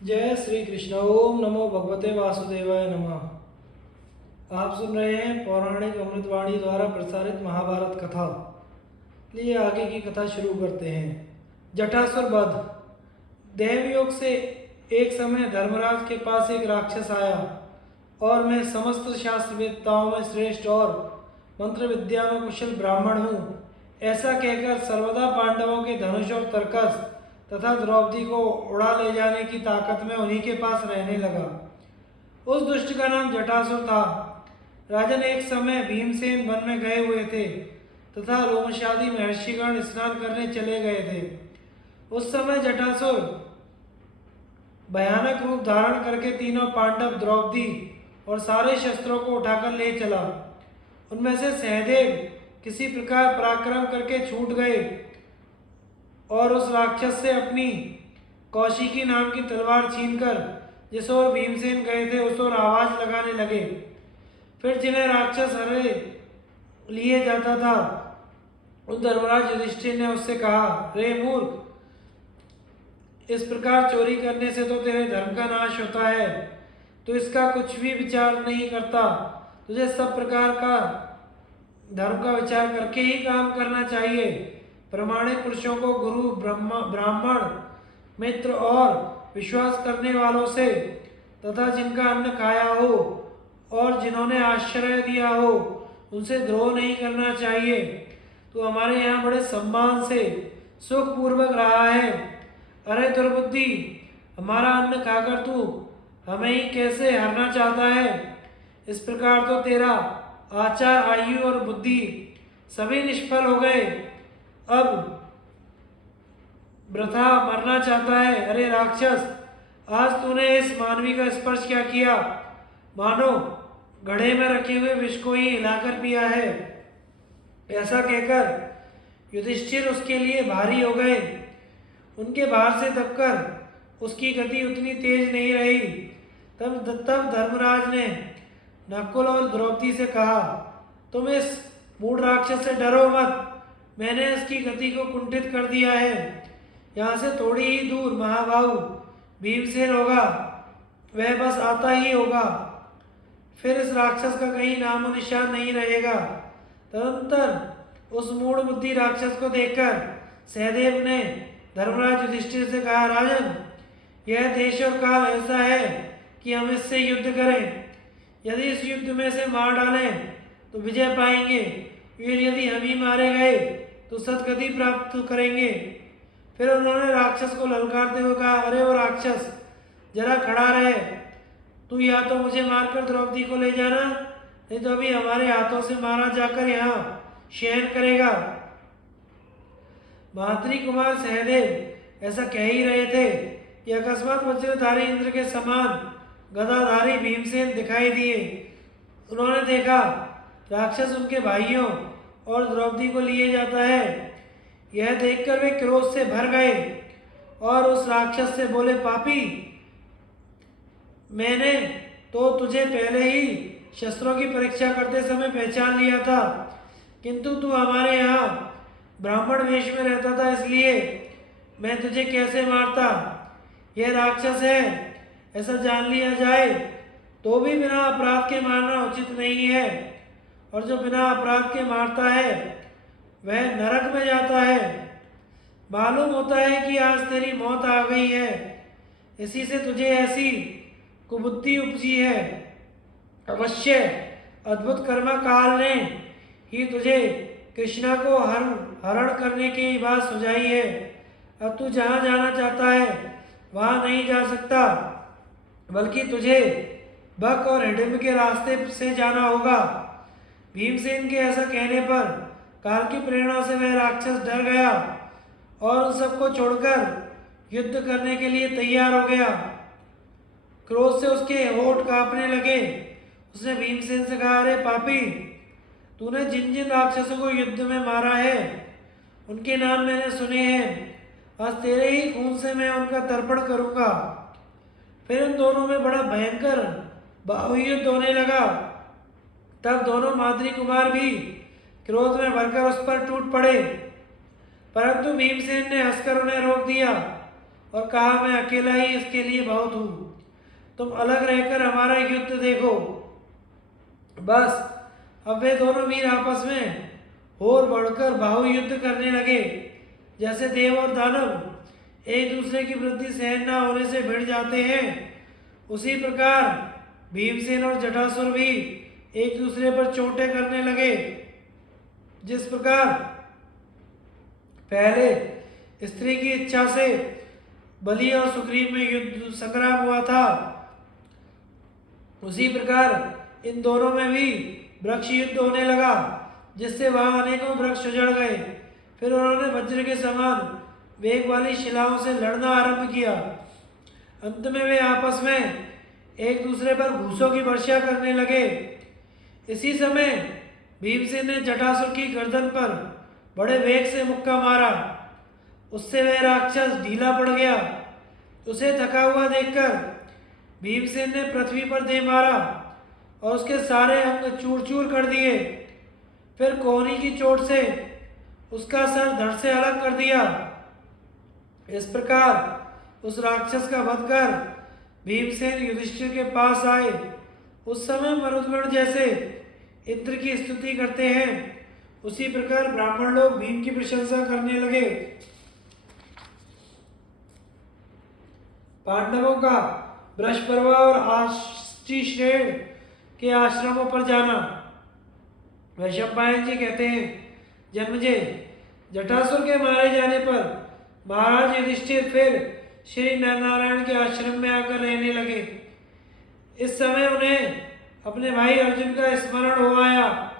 जय श्री कृष्ण। ओम नमो भगवते वासुदेवाय नमः। आप सुन रहे हैं पौराणिक अमृतवाणी द्वारा प्रसारित महाभारत कथा। लिए आगे की कथा शुरू करते हैं। जटासुर वध। देवयोग से एक समय धर्मराज के पास एक राक्षस आया और मैं समस्त शास्त्रवेत्ताओं में श्रेष्ठ और मंत्र विद्या में कुशल ब्राह्मण हूँ, ऐसा कहकर सर्वदा पांडवों के धनुष और तरकस तथा द्रौपदी को उड़ा ले जाने की ताकत में उन्हीं के पास रहने लगा। उस दुष्ट का नाम जटासुर था। राजन, एक समय भीमसेन वन में गए हुए थे तथा लोमशादी महर्षिगण स्नान करने चले गए थे। उस समय जटासुर भयानक रूप धारण करके तीनों पांडव, द्रौपदी और सारे शस्त्रों को उठाकर ले चला। उनमें से सहदेव किसी प्रकार पराक्रम करके छूट गए और उस राक्षस से अपनी कौशिकी नाम की तलवार छीनकर जिस ओर भीमसेन गए थे उस ओर आवाज लगाने लगे। फिर जिन्हें राक्षस हरे लिए जाता था, उन धर्मराज युधिष्ठिर ने उससे कहा, रे मूर्ख, इस प्रकार चोरी करने से तो तेरे धर्म का नाश होता है। तो इसका कुछ भी विचार नहीं करता। तुझे सब प्रकार का धर्म का विचार करके ही काम करना चाहिए। प्रामाणिक पुरुषों को गुरु, ब्राह्मण, मित्र और विश्वास करने वालों से तथा जिनका अन्न खाया हो और जिन्होंने आश्रय दिया हो उनसे द्रोह नहीं करना चाहिए। तू हमारे यहाँ बड़े सम्मान से सुखपूर्वक रहा है। अरे दुर्बुद्धि, हमारा अन्न खाकर तू हमें ही कैसे हरना चाहता है? इस प्रकार तो तेरा आचार, आयु और बुद्धि सभी निष्फल हो गए। अब वृथा मरना चाहता है। अरे राक्षस, आज तूने इस मानवी का स्पर्श क्या किया? मानो घड़े में रखे हुए विष को ही हिलाकर पिया है। ऐसा कहकर युधिष्ठिर उसके लिए भारी हो गए। उनके भार से दबकर उसकी गति उतनी तेज नहीं रही। तब धर्मराज ने नकुल और द्रौपदी से कहा, तुम इस मूढ़ राक्षस से डरो मत। मैंने इसकी गति को कुंठित कर दिया है। यहाँ से थोड़ी ही दूर महाबाहु भीमसेन होगा, वह बस आता ही होगा। फिर इस राक्षस का कहीं नामो निशान नहीं रहेगा। तदंतर उस मूढ़ बुद्धि राक्षस को देखकर सहदेव ने धर्मराज युधिष्ठिर से कहा, राजन, यह देश और काल ऐसा है कि हम इससे युद्ध करें। यदि इस युद्ध में से मार डालें तो विजय पाएंगे, फिर यदि हम ही मारे गए तो सदगति प्राप्त करेंगे। फिर उन्होंने राक्षस को ललकारते हुए कहा, अरे वो राक्षस, जरा खड़ा रहे। तू या तो मुझे मारकर द्रौपदी को ले जाना, नहीं तो अभी हमारे हाथों से मारा जाकर यहाँ शयन करेगा। माद्री कुमार सहदेव ऐसा कह ही रहे थे कि अकस्मात वज्रधारी इंद्र के समान गदाधारी भीमसेन दिखाई दिए। उन्होंने देखा राक्षस उनके भाइयों और द्रौपदी को लिए जाता है। यह देखकर वे क्रोध से भर गए और उस राक्षस से बोले, पापी, मैंने तो तुझे पहले ही शस्त्रों की परीक्षा करते समय पहचान लिया था, किंतु तू हमारे यहाँ ब्राह्मण वेश में रहता था, इसलिए मैं तुझे कैसे मारता। यह राक्षस है ऐसा जान लिया जाए तो भी बिना अपराध के मारना उचित नहीं है, और जो बिना अपराध के मारता है वह नरक में जाता है। मालूम होता है कि आज तेरी मौत आ गई है, इसी से तुझे ऐसी कुबुद्धि उपजी है। अवश्य अद्भुत कर्म काल ने ही तुझे कृष्णा को हरण करने की बात सुझाई है। अब तू जहाँ जाना चाहता है वहाँ नहीं जा सकता, बल्कि तुझे बक और हिडिंब के रास्ते से जाना होगा। भीमसेन के ऐसा कहने पर काल की प्रेरणा से वह राक्षस डर गया और उन सबको छोड़कर युद्ध करने के लिए तैयार हो गया। क्रोध से उसके होठ कांपने लगे। उसने भीमसेन से कहा, अरे पापी, तूने जिन जिन राक्षसों को युद्ध में मारा है उनके नाम मैंने सुने हैं। आज तेरे ही खून से मैं उनका तर्पण करूंगा। फिर उन दोनों में बड़ा भयंकर बाहुयुद्ध होने लगा। तब दोनों माद्री कुमार भी क्रोध में भरकर उस पर टूट पड़े, परंतु भीमसेन ने हंसकर उन्हें रोक दिया और कहा, मैं अकेला ही इसके लिए बहुत हूँ। तुम अलग रहकर हमारा युद्ध देखो। बस अब वे दोनों वीर आपस में और बढ़कर बाहु युद्ध करने लगे। जैसे देव और दानव एक दूसरे की वृद्धि सहन न होने से भिड़ जाते हैं, उसी प्रकार भीमसेन और जटासुर भी एक दूसरे पर चोटें करने लगे। जिस प्रकार पहले स्त्री की इच्छा से बलि और सुग्रीव में युद्ध संग्राम हुआ था, उसी प्रकार इन दोनों में भी वृक्ष युद्ध होने लगा, जिससे वहां अनेकों वृक्ष उजड़ गए। फिर उन्होंने वज्र के समान वेग वाली शिलाओं से लड़ना आरंभ किया। अंत में वे आपस में एक दूसरे पर घूसों की वर्षा करने लगे। इसी समय भीमसेन ने जटासुर की गर्दन पर बड़े वेग से मुक्का मारा। उससे वह राक्षस ढीला पड़ गया। उसे थका हुआ देखकर भीमसेन ने पृथ्वी पर दे मारा और उसके सारे अंग चूर चूर कर दिए। फिर कोहनी की चोट से उसका सर धड़ से अलग कर दिया। इस प्रकार उस राक्षस का वध कर भीमसेन युधिष्ठिर के पास आए। उस समय मरुदगण जैसे इंद्र की स्तुति करते हैं, उसी प्रकार ब्राह्मण लोग भीम की प्रशंसा करने लगे। पांडवों का बृहस्पति और आश्चर्य के आश्रमों पर जाना। वैशंपायन जी कहते हैं, जन्मजय, जटासुर के मारे जाने पर महाराज युधिष्ठिर फिर श्री नारायण के आश्रम में आकर रहने लगे। इस समय उन्हें अपने भाई अर्जुन का स्मरण हो आया।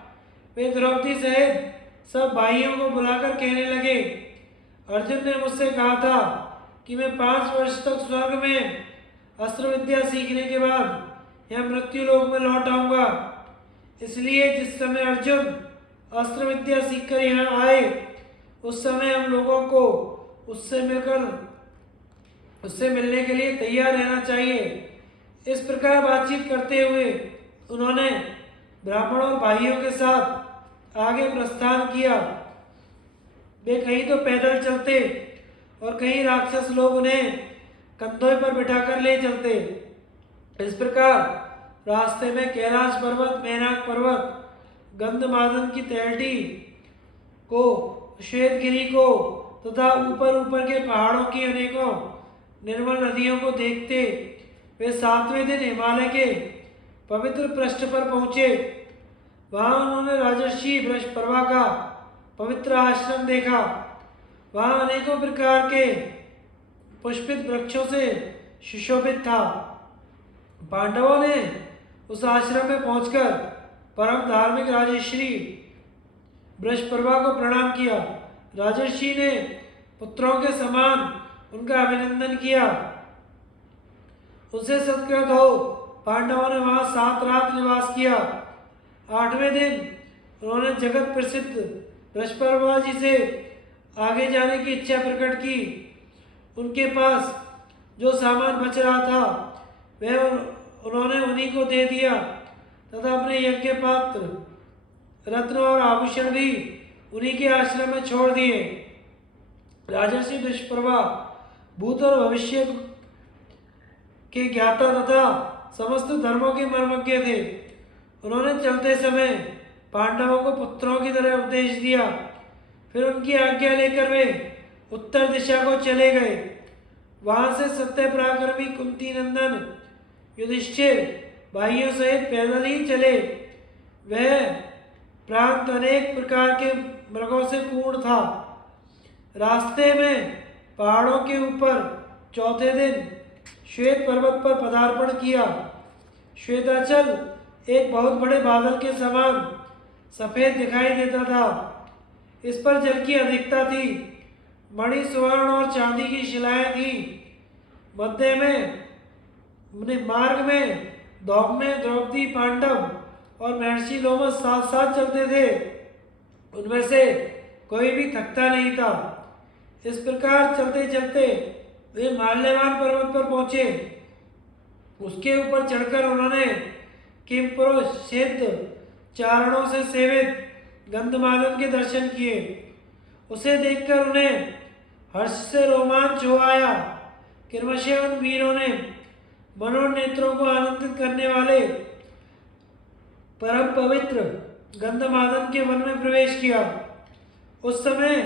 वे द्रौपदी सहित सब भाइयों को बुलाकर कहने लगे, अर्जुन ने मुझसे कहा था कि मैं 5 वर्ष तक स्वर्ग में अस्त्र विद्या सीखने के बाद यह मृत्यु लोक में लौट आऊंगा। इसलिए जिस समय अर्जुन अस्त्र विद्या सीखकर यहाँ आए, उस समय हम लोगों को उससे मिलने के लिए तैयार रहना चाहिए। इस प्रकार बातचीत करते हुए उन्होंने ब्राह्मणों और भाइयों के साथ आगे प्रस्थान किया। वे कहीं तो पैदल चलते और कहीं राक्षस लोग उन्हें कंधों पर बिठाकर ले चलते। इस प्रकार रास्ते में कैलाश पर्वत, मैनाक पर्वत, गंधमादन की तलहटी को, श्वेतगिरी को तथा ऊपर ऊपर के पहाड़ों की अनेकों निर्मल नदियों को देखते वे 7वें दिन हिमालय के पवित्र पृष्ठ पर पहुंचे। वहां उन्होंने राजर्षि बृहस्पति का पवित्र आश्रम देखा। वहां अनेकों प्रकार के पुष्पित वृक्षों से सुशोभित था। पांडवों ने उस आश्रम में पहुंचकर परम धार्मिक राजर्षि बृहस्पति को प्रणाम किया। राजर्षि ने पुत्रों के समान उनका अभिनंदन किया। उनसे सत्कृत हो पांडवों ने वहां 7 रात निवास किया। 8वें दिन उन्होंने जगत प्रसिद्ध बृहस्पति जी से आगे जाने की इच्छा प्रकट की। उनके पास जो सामान बच रहा था वह उन्होंने उन्हीं को दे दिया तथा अपने यज्ञ पात्र, रत्न और आभूषण भी उन्हीं के आश्रम में छोड़ दिए। राजर्षि बृहस्पति भूत और भविष्य के ज्ञाता तथा समस्त धर्मों के मर्मज्ञ थे। उन्होंने चलते समय पांडवों को पुत्रों की तरह उपदेश दिया। फिर उनकी आज्ञा लेकर वे उत्तर दिशा को चले गए। वहां से सत्य पराक्रमी कुंती नंदन युधिष्ठिर भाइयों सहित पैदल ही चले। वह प्रांत अनेक प्रकार के मृगों से पूर्ण था। रास्ते में पहाड़ों के ऊपर 4थे दिन श्वेत पर्वत पर पदार्पण किया। श्वेताचल एक बहुत बड़े बादल के समान सफेद दिखाई देता था। इस पर जल की अधिकता थी। मणि, स्वर्ण और चांदी की शिलाएं थी। मध्य में मार्ग में में द्रौपदी, पांडव और महर्षि लोमस साथ साथ चलते थे। उनमें से कोई भी थकता नहीं था। इस प्रकार चलते चलते वे माल्यवान पर्वत पर पहुंचे। उसके ऊपर चढ़कर उन्होंने किमपुरुष सिद्ध चारणों से सेवित गंधमादन के दर्शन किए। उसे देखकर उन्हें हर्ष से रोमांच हो आया। क्रमशः उन वीरों ने मनोनेत्रों को आनंदित करने वाले परम पवित्र गंधमादन के वन में प्रवेश किया। उस समय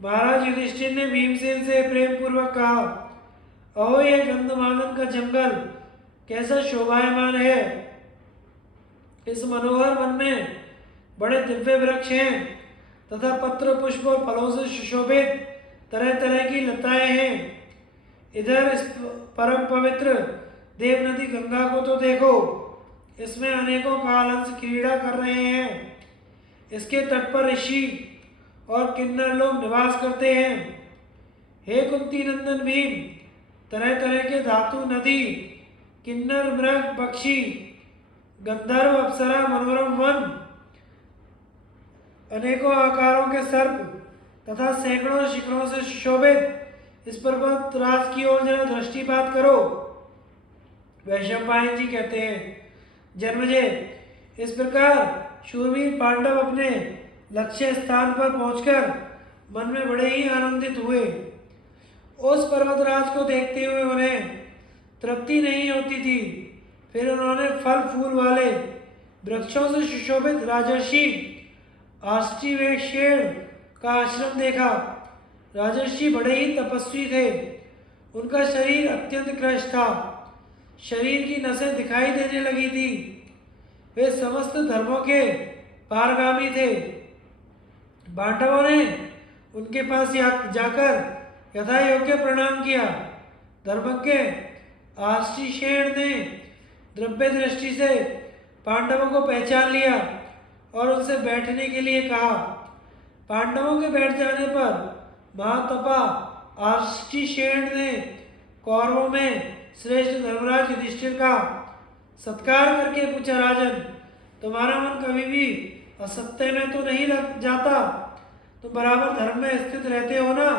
महाराज युधिष्ठिर ने भीमसेन से प्रेम पूर्वक कहा, अहो यह गंधमादन का जंगल कैसा शोभायमान है। इस मनोहर वन में बड़े दिव्य वृक्ष हैं तथा पत्र पुष्प और फलों से सुशोभित तरह तरह की लताएं हैं। इधर इस परम पवित्र देव नदी गंगा को तो देखो, इसमें अनेकों कालहंस क्रीड़ा कर रहे हैं। इसके तट पर ऋषि और किन्नर लोग निवास करते हैं। हे कुंती नंदन भीम, तरह तरह के धातु, नदी, किन्नर, मृग, पक्षी, गंधर्व, अप्सरा, मनोरम वन, अनेकों आकारों के सर्प तथा सैकड़ों शिखरों से सुशोभित इस पर्वत राज की ओर जरा दृष्टिपात करो। वैशंपायन जी कहते हैं, जन्मजय, इस प्रकार शूरवीर पांडव अपने लक्ष्य स्थान पर पहुंचकर मन में बड़े ही आनंदित हुए। उस पर्वतराज को देखते हुए उन्हें तृप्ति नहीं होती थी। फिर उन्होंने फल फूल वाले वृक्षों से सुशोभित राजर्षि आष्टीवेशेण का आश्रम देखा। राजर्षि बड़े ही तपस्वी थे। उनका शरीर अत्यंत कृश था। शरीर की नसें दिखाई देने लगी थी। वे समस्त धर्मों के पारगामी थे। पांडवों ने उनके पास जाकर यथा योग्य प्रणाम किया। धर्मज्ञ आष्टीशेण ने द्रव्य दृष्टि से पांडवों को पहचान लिया और उनसे बैठने के लिए कहा। पांडवों के बैठ जाने पर महातपा आष्टीशेण ने कौरवों में श्रेष्ठ धर्मराज युधिष्ठिर का सत्कार करके पूछा, राजन, तुम्हारा मन कभी भी असत्य में तो नहीं लग जाता? तुम बराबर धर्म में स्थित रहते हो ना?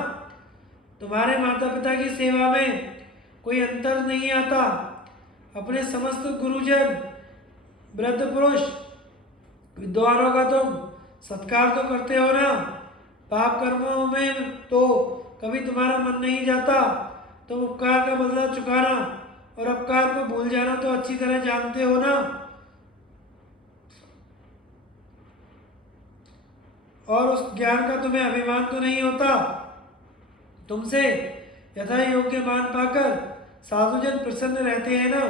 तुम्हारे माता पिता की सेवा में कोई अंतर नहीं आता? अपने समस्त गुरुजन, वृद्ध पुरुष, विद्वानों का तुम सत्कार तो करते हो ना? पाप कर्मों में तो कभी तुम्हारा मन नहीं जाता? तुम उपकार का बदला चुकाना और अपकार को भूल जाना तो अच्छी तरह जानते हो ना? और उस ज्ञान का तुम्हें अभिमान तो नहीं होता? तुमसे यथा योग्य मान पाकर साधुजन प्रसन्न रहते हैं ना?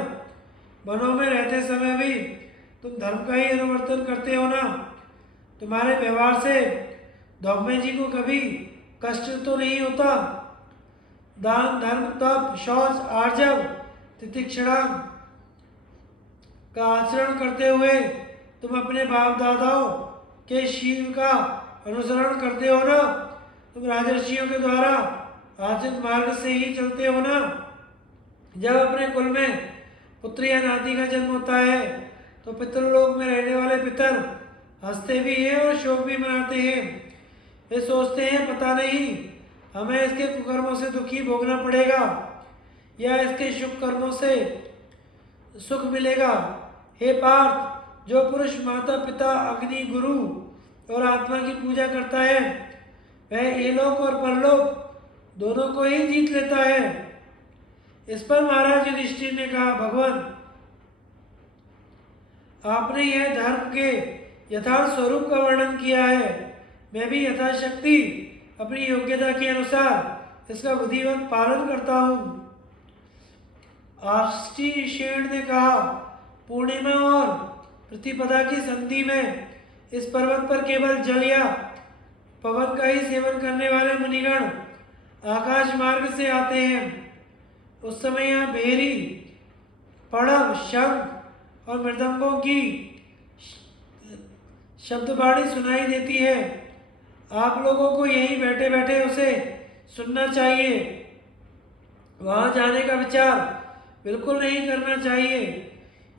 वनों में रहते समय भी तुम धर्म का ही अनुवर्तन करते हो ना? तुम्हारे व्यवहार से धौम्य जी को कभी कष्ट तो नहीं होता? दान, धर्म, तप, शौच, आर्जव, तितिक्षणा का आचरण करते हुए तुम अपने बाप दादाओं के शील का अनुसरण करते हो ना? तुम राजर्षियों के द्वारा आचरित मार्ग से ही चलते हो ना? जब अपने कुल में पुत्र या नाती का जन्म होता है तो पितृलोक में रहने वाले पितर हंसते भी हैं और शोक भी मनाते हैं। वे सोचते हैं, पता नहीं हमें इसके कुकर्मों से दुखी भोगना पड़ेगा या इसके शुभ कर्मों से सुख मिलेगा। हे पार्थ, जो पुरुष माता पिता, अग्नि, गुरु और आत्मा की पूजा करता है वह इहलोक और परलोक दोनों को ही जीत लेता है। इस पर महाराज युधिष्ठिर ने कहा, भगवान, आपने यह धर्म के यथार्थ स्वरूप का वर्णन किया है। मैं भी यथाशक्ति अपनी योग्यता के अनुसार इसका विधिवत पालन करता हूँ। आष्टीशेण ने कहा, पूर्णिमा और प्रतिपदा की संधि में इस पर्वत पर केवल जल या पवन का ही सेवन करने वाले मुनिगण आकाश मार्ग से आते हैं। उस समय यहाँ भेरी, पड़व, शंख और मृदंगों की शब्दवाणी सुनाई देती है। आप लोगों को यहीं बैठे बैठे उसे सुनना चाहिए। वहाँ जाने का विचार बिल्कुल नहीं करना चाहिए।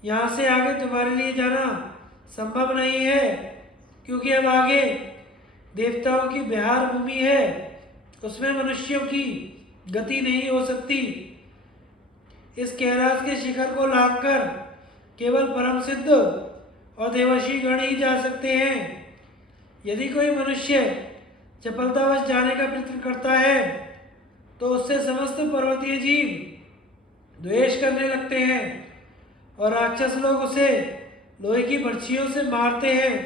यहाँ से आगे तुम्हारे लिए जाना संभव नहीं है, क्योंकि अब आगे देवताओं की विहार भूमि है, उसमें मनुष्यों की गति नहीं हो सकती। इस कैलाश के शिखर को लांघकर केवल परम सिद्ध और देवर्षि गण ही जा सकते हैं। यदि कोई मनुष्य चपलतावश जाने का प्रयत्न करता है तो उससे समस्त पर्वतीय जीव द्वेष करने लगते हैं और राक्षस लोग उसे लोहे की बर्छियों से मारते हैं।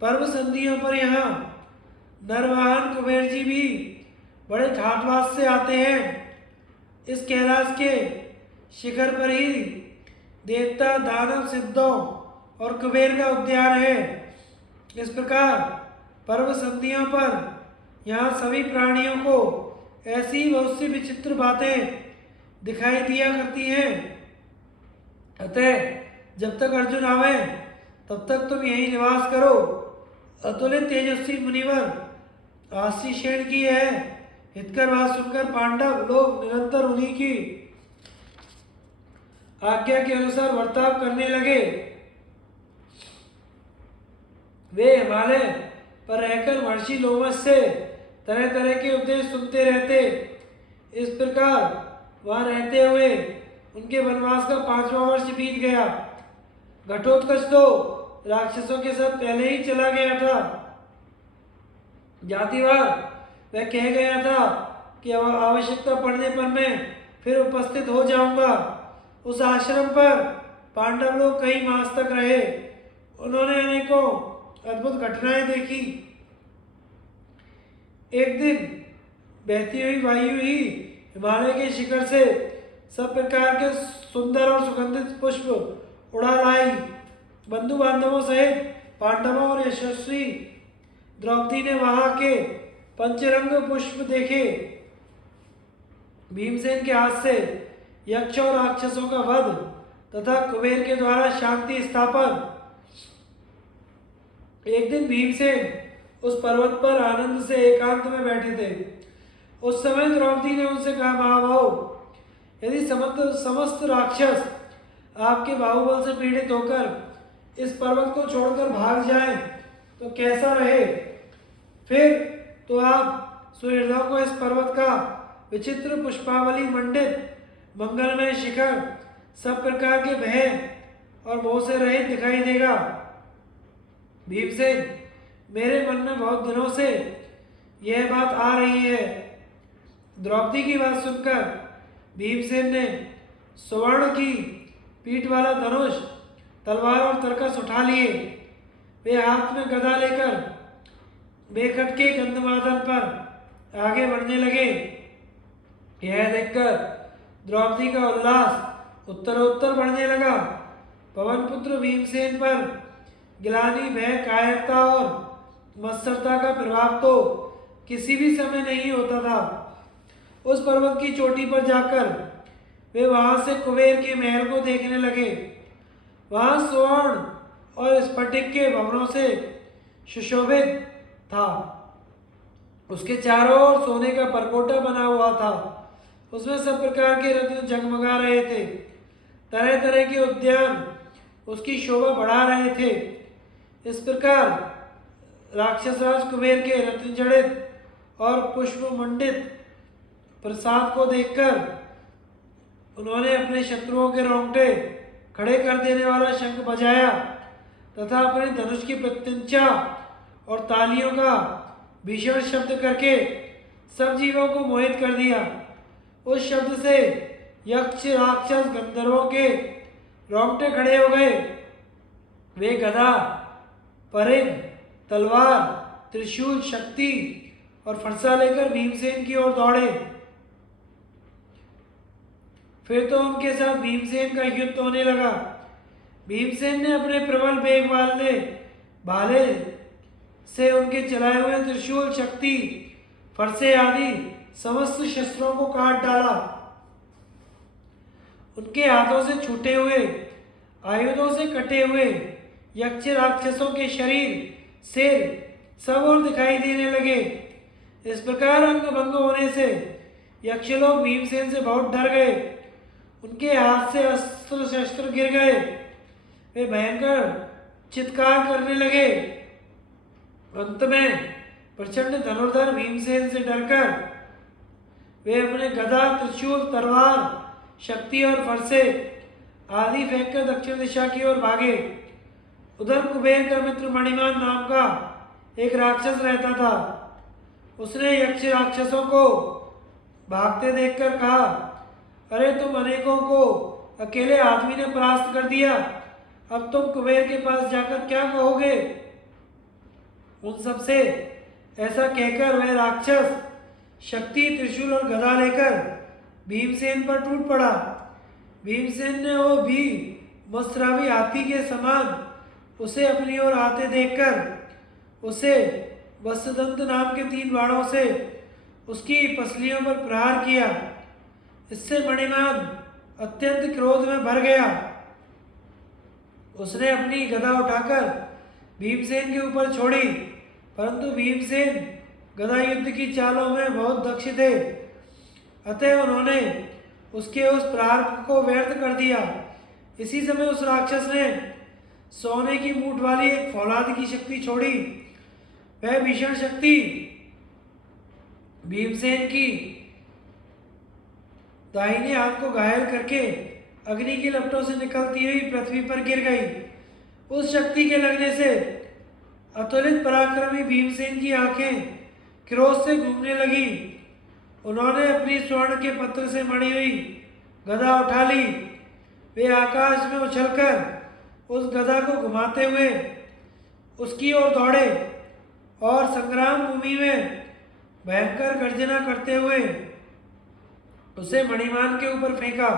पर्व संधियों पर यहाँ नरवाहन कुबेर जी भी बड़े ठाठवास से आते हैं। इस कैलाश के शिखर पर ही देवता, दानव, सिद्धों और कुबेर का उद्यान है। इस प्रकार पर्व संधियों पर यहाँ सभी प्राणियों को ऐसी बहुत सी विचित्र बातें दिखाई दिया करती हैं। अतः जब तक अर्जुन आवे तब तक तुम यही निवास करो। अतुलित तेजस्वी मुनिवर आशीषेण की है हितकर बात सुनकर पांडव लोग निरंतर उन्हीं की आज्ञा के अनुसार वर्ताव करने लगे। वे हिमालय पर रहकर महर्षि लोमश से तरह तरह के उपदेश सुनते रहते। इस प्रकार वहां रहते हुए उनके वनवास का 5वां वर्ष बीत गया। घटोत्कच तो राक्षसों के साथ पहले ही चला गया था। जातिवार वह कह गया था कि आवश्यकता पड़ने पर मैं फिर उपस्थित हो जाऊंगा। उस आश्रम पर पांडव लोग कई मास तक रहे। उन्होंने अनेकों अद्भुत घटनाएं देखी। एक दिन बहती हुई वायु ही हिमालय के शिखर से सब प्रकार के सुंदर और सुगंधित पुष्प उड़ा लाई। बंधु बांधवों सहित पांडवों और यशस्वी द्रौपदी ने वहां के पंचरंग पुष्प देखे। भीमसेन के हाथ से यक्ष और राक्षसों का वध तथा कुबेर के द्वारा शांति स्थापन। एक दिन भीमसेन उस पर्वत पर आनंद से एकांत में बैठे थे। उस समय द्रौपदी ने उनसे कहा, महाभाव, यदि समस्त राक्षस आपके बाहुबल से पीड़ित होकर इस पर्वत को छोड़कर भाग जाएं तो कैसा रहे। फिर तो आप सुहृदों को इस पर्वत का विचित्र पुष्पावली मंडित मंगलमय शिखर सब प्रकार के भय और मोह से रहित दिखाई देगा। भीमसेन, मेरे मन में बहुत दिनों से यह बात आ रही है। द्रौपदी की बात सुनकर भीमसेन ने स्वर्ण की पीठ वाला धनुष, तलवार और तरकस उठा लिए। वे हाथ में गदा लेकर बेखट के गंधमादन पर आगे बढ़ने लगे। यह देखकर द्रौपदी का उल्लास उत्तरोत्तर बढ़ने लगा। पवन पुत्र भीमसेन पर गिलानी, भय, कायरता और मत्सरता का प्रभाव तो किसी भी समय नहीं होता था। उस पर्वत की चोटी पर जाकर वे वहां से कुबेर के महल को देखने लगे। वहां स्वर्ण और स्फटिक के भवनों से सुशोभित था। उसके चारों ओर सोने का परकोटा बना हुआ था। उसमें सब प्रकार के रत्न जगमगा रहे थे। तरह तरह के उद्यान उसकी शोभा बढ़ा रहे थे। इस प्रकार राक्षसराज कुबेर के रत्न जड़ित और पुष्प मंडित प्रसाद को देखकर उन्होंने अपने शत्रुओं के रोंगटे खड़े कर देने वाला शंख बजाया तथा अपने धनुष की प्रत्यंचा और तालियों का भीषण शब्द करके सब जीवों को मोहित कर दिया। उस शब्द से यक्ष, राक्षस, गंधर्वों के रोंगटे खड़े हो गए। वे गदा, परिघ, तलवार, त्रिशूल, शक्ति और फरसा लेकर भीमसेन की ओर दौड़े। फिर तो उनके साथ भीमसेन का युद्ध होने लगा। भीमसेन ने अपने प्रबल वेग वाले भाले से उनके चलाए हुए त्रिशूल, शक्ति, फरसे आदि समस्त शस्त्रों को काट डाला। उनके हाथों से छूटे हुए, आयुधों से कटे हुए यक्ष राक्षसों के शरीर, सिर सब और दिखाई देने लगे। इस प्रकार अंग भंग होने से यक्षलोक भीमसेन से बहुत डर गए। उनके हाथ से अस्त्र शस्त्र गिर गए। वे भयंकर चित्कार करने लगे। अंत में प्रचंड धनुर्धर भीमसेन से डरकर वे अपने गदा, त्रिशूल, तलवार, शक्ति और फरसे आदि फेंककर दक्षिण दिशा की ओर भागे। उधर कुबेर का मित्र मणिमान नाम का एक राक्षस रहता था। उसने यक्ष राक्षसों को भागते देखकर कहा, अरे तुम अनेकों को अकेले आदमी ने परास्त कर दिया, अब तुम कुबेर के पास जाकर क्या कहोगे? उन सबसे ऐसा कहकर वह राक्षस शक्ति, त्रिशूल और गदा लेकर भीमसेन पर टूट पड़ा। भीमसेन ने वो भी मत्स्रावी हाथी के समान उसे अपनी ओर आते देखकर उसे वत्सदंत नाम के 3 बाणों से उसकी पसलियों पर प्रहार किया। इससे मणिमान अत्यंत क्रोध में भर गया। उसने अपनी गदा उठाकर भीमसेन के ऊपर छोड़ी, परंतु भीमसेन गदा युद्ध की चालों में बहुत दक्ष थे, अतः उन्होंने उसके उस प्रहार को व्यर्थ कर दिया। इसी समय उस राक्षस ने सोने की मूठ वाली एक फौलाद की शक्ति छोड़ी। वह भीषण शक्ति भीमसेन की दाहिने हाथ को घायल करके अग्नि की लपटों से निकलती हुई पृथ्वी पर गिर गई। उस शक्ति के लगने से अतुलित पराक्रमी भीमसेन की आंखें क्रोध से घूमने लगी। उन्होंने अपनी स्वर्ण के पत्र से मढ़ी हुई गदा उठा ली। वे आकाश में उछलकर उस गदा को घुमाते हुए उसकी ओर दौड़े और संग्राम भूमि में भयंकर गर्जना करते हुए उसे मणिमान के ऊपर फेंका।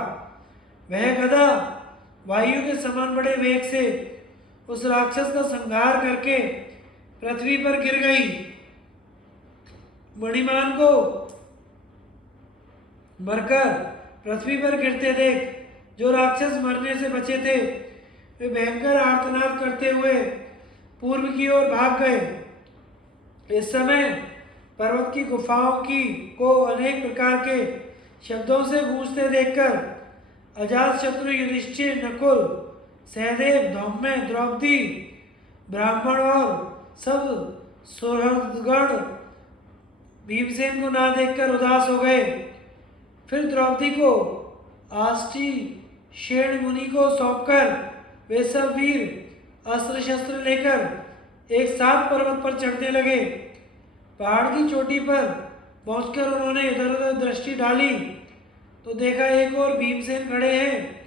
वह गदा वायु के समान बड़े वेग से उस राक्षस का संहार करके पृथ्वी पर गिर गई। मणिमान को मरकर पृथ्वी पर गिरते देख जो राक्षस मरने से बचे थे, वे भयंकर आर्तनाद करते हुए पूर्व की ओर भाग गए। इस समय पर्वत की गुफाओं को अनेक प्रकार के शब्दों से गूंजते देखकर अजातशत्रु, युधिष्ठिर, नकुल, सहदेव, धौम्य, द्रौपदी, ब्राह्मण और सब सुहृदगण भीमसेन को ना देखकर उदास हो गए। फिर द्रौपदी को आष्टी शेण मुनि को सौंपकर वे सब वीर अस्त्र शस्त्र लेकर एक साथ पर्वत पर चढ़ने लगे। पहाड़ की चोटी पर पहुंचकर उन्होंने इधर उधर दृष्टि डाली तो देखा एक और भीमसेन खड़े हैं,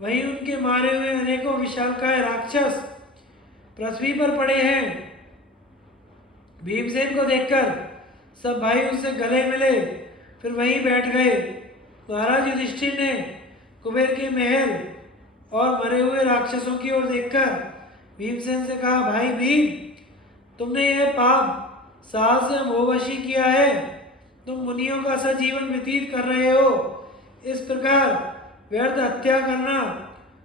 वहीं उनके मारे हुए अनेकों विशालकाय राक्षस पृथ्वी पर पड़े हैं। भीमसेन को देखकर सब भाई उनसे गले मिले, फिर वहीं बैठ गए। महाराज युधिष्ठिर ने कुबेर के महल और मरे हुए राक्षसों की ओर देखकर भीमसेन से कहा, भाई भीम, तुमने यह पाप साहस से मोहवशी किया है। तुम मुनियों का सा जीवन व्यतीत कर रहे हो। इस प्रकार व्यर्थ हत्या करना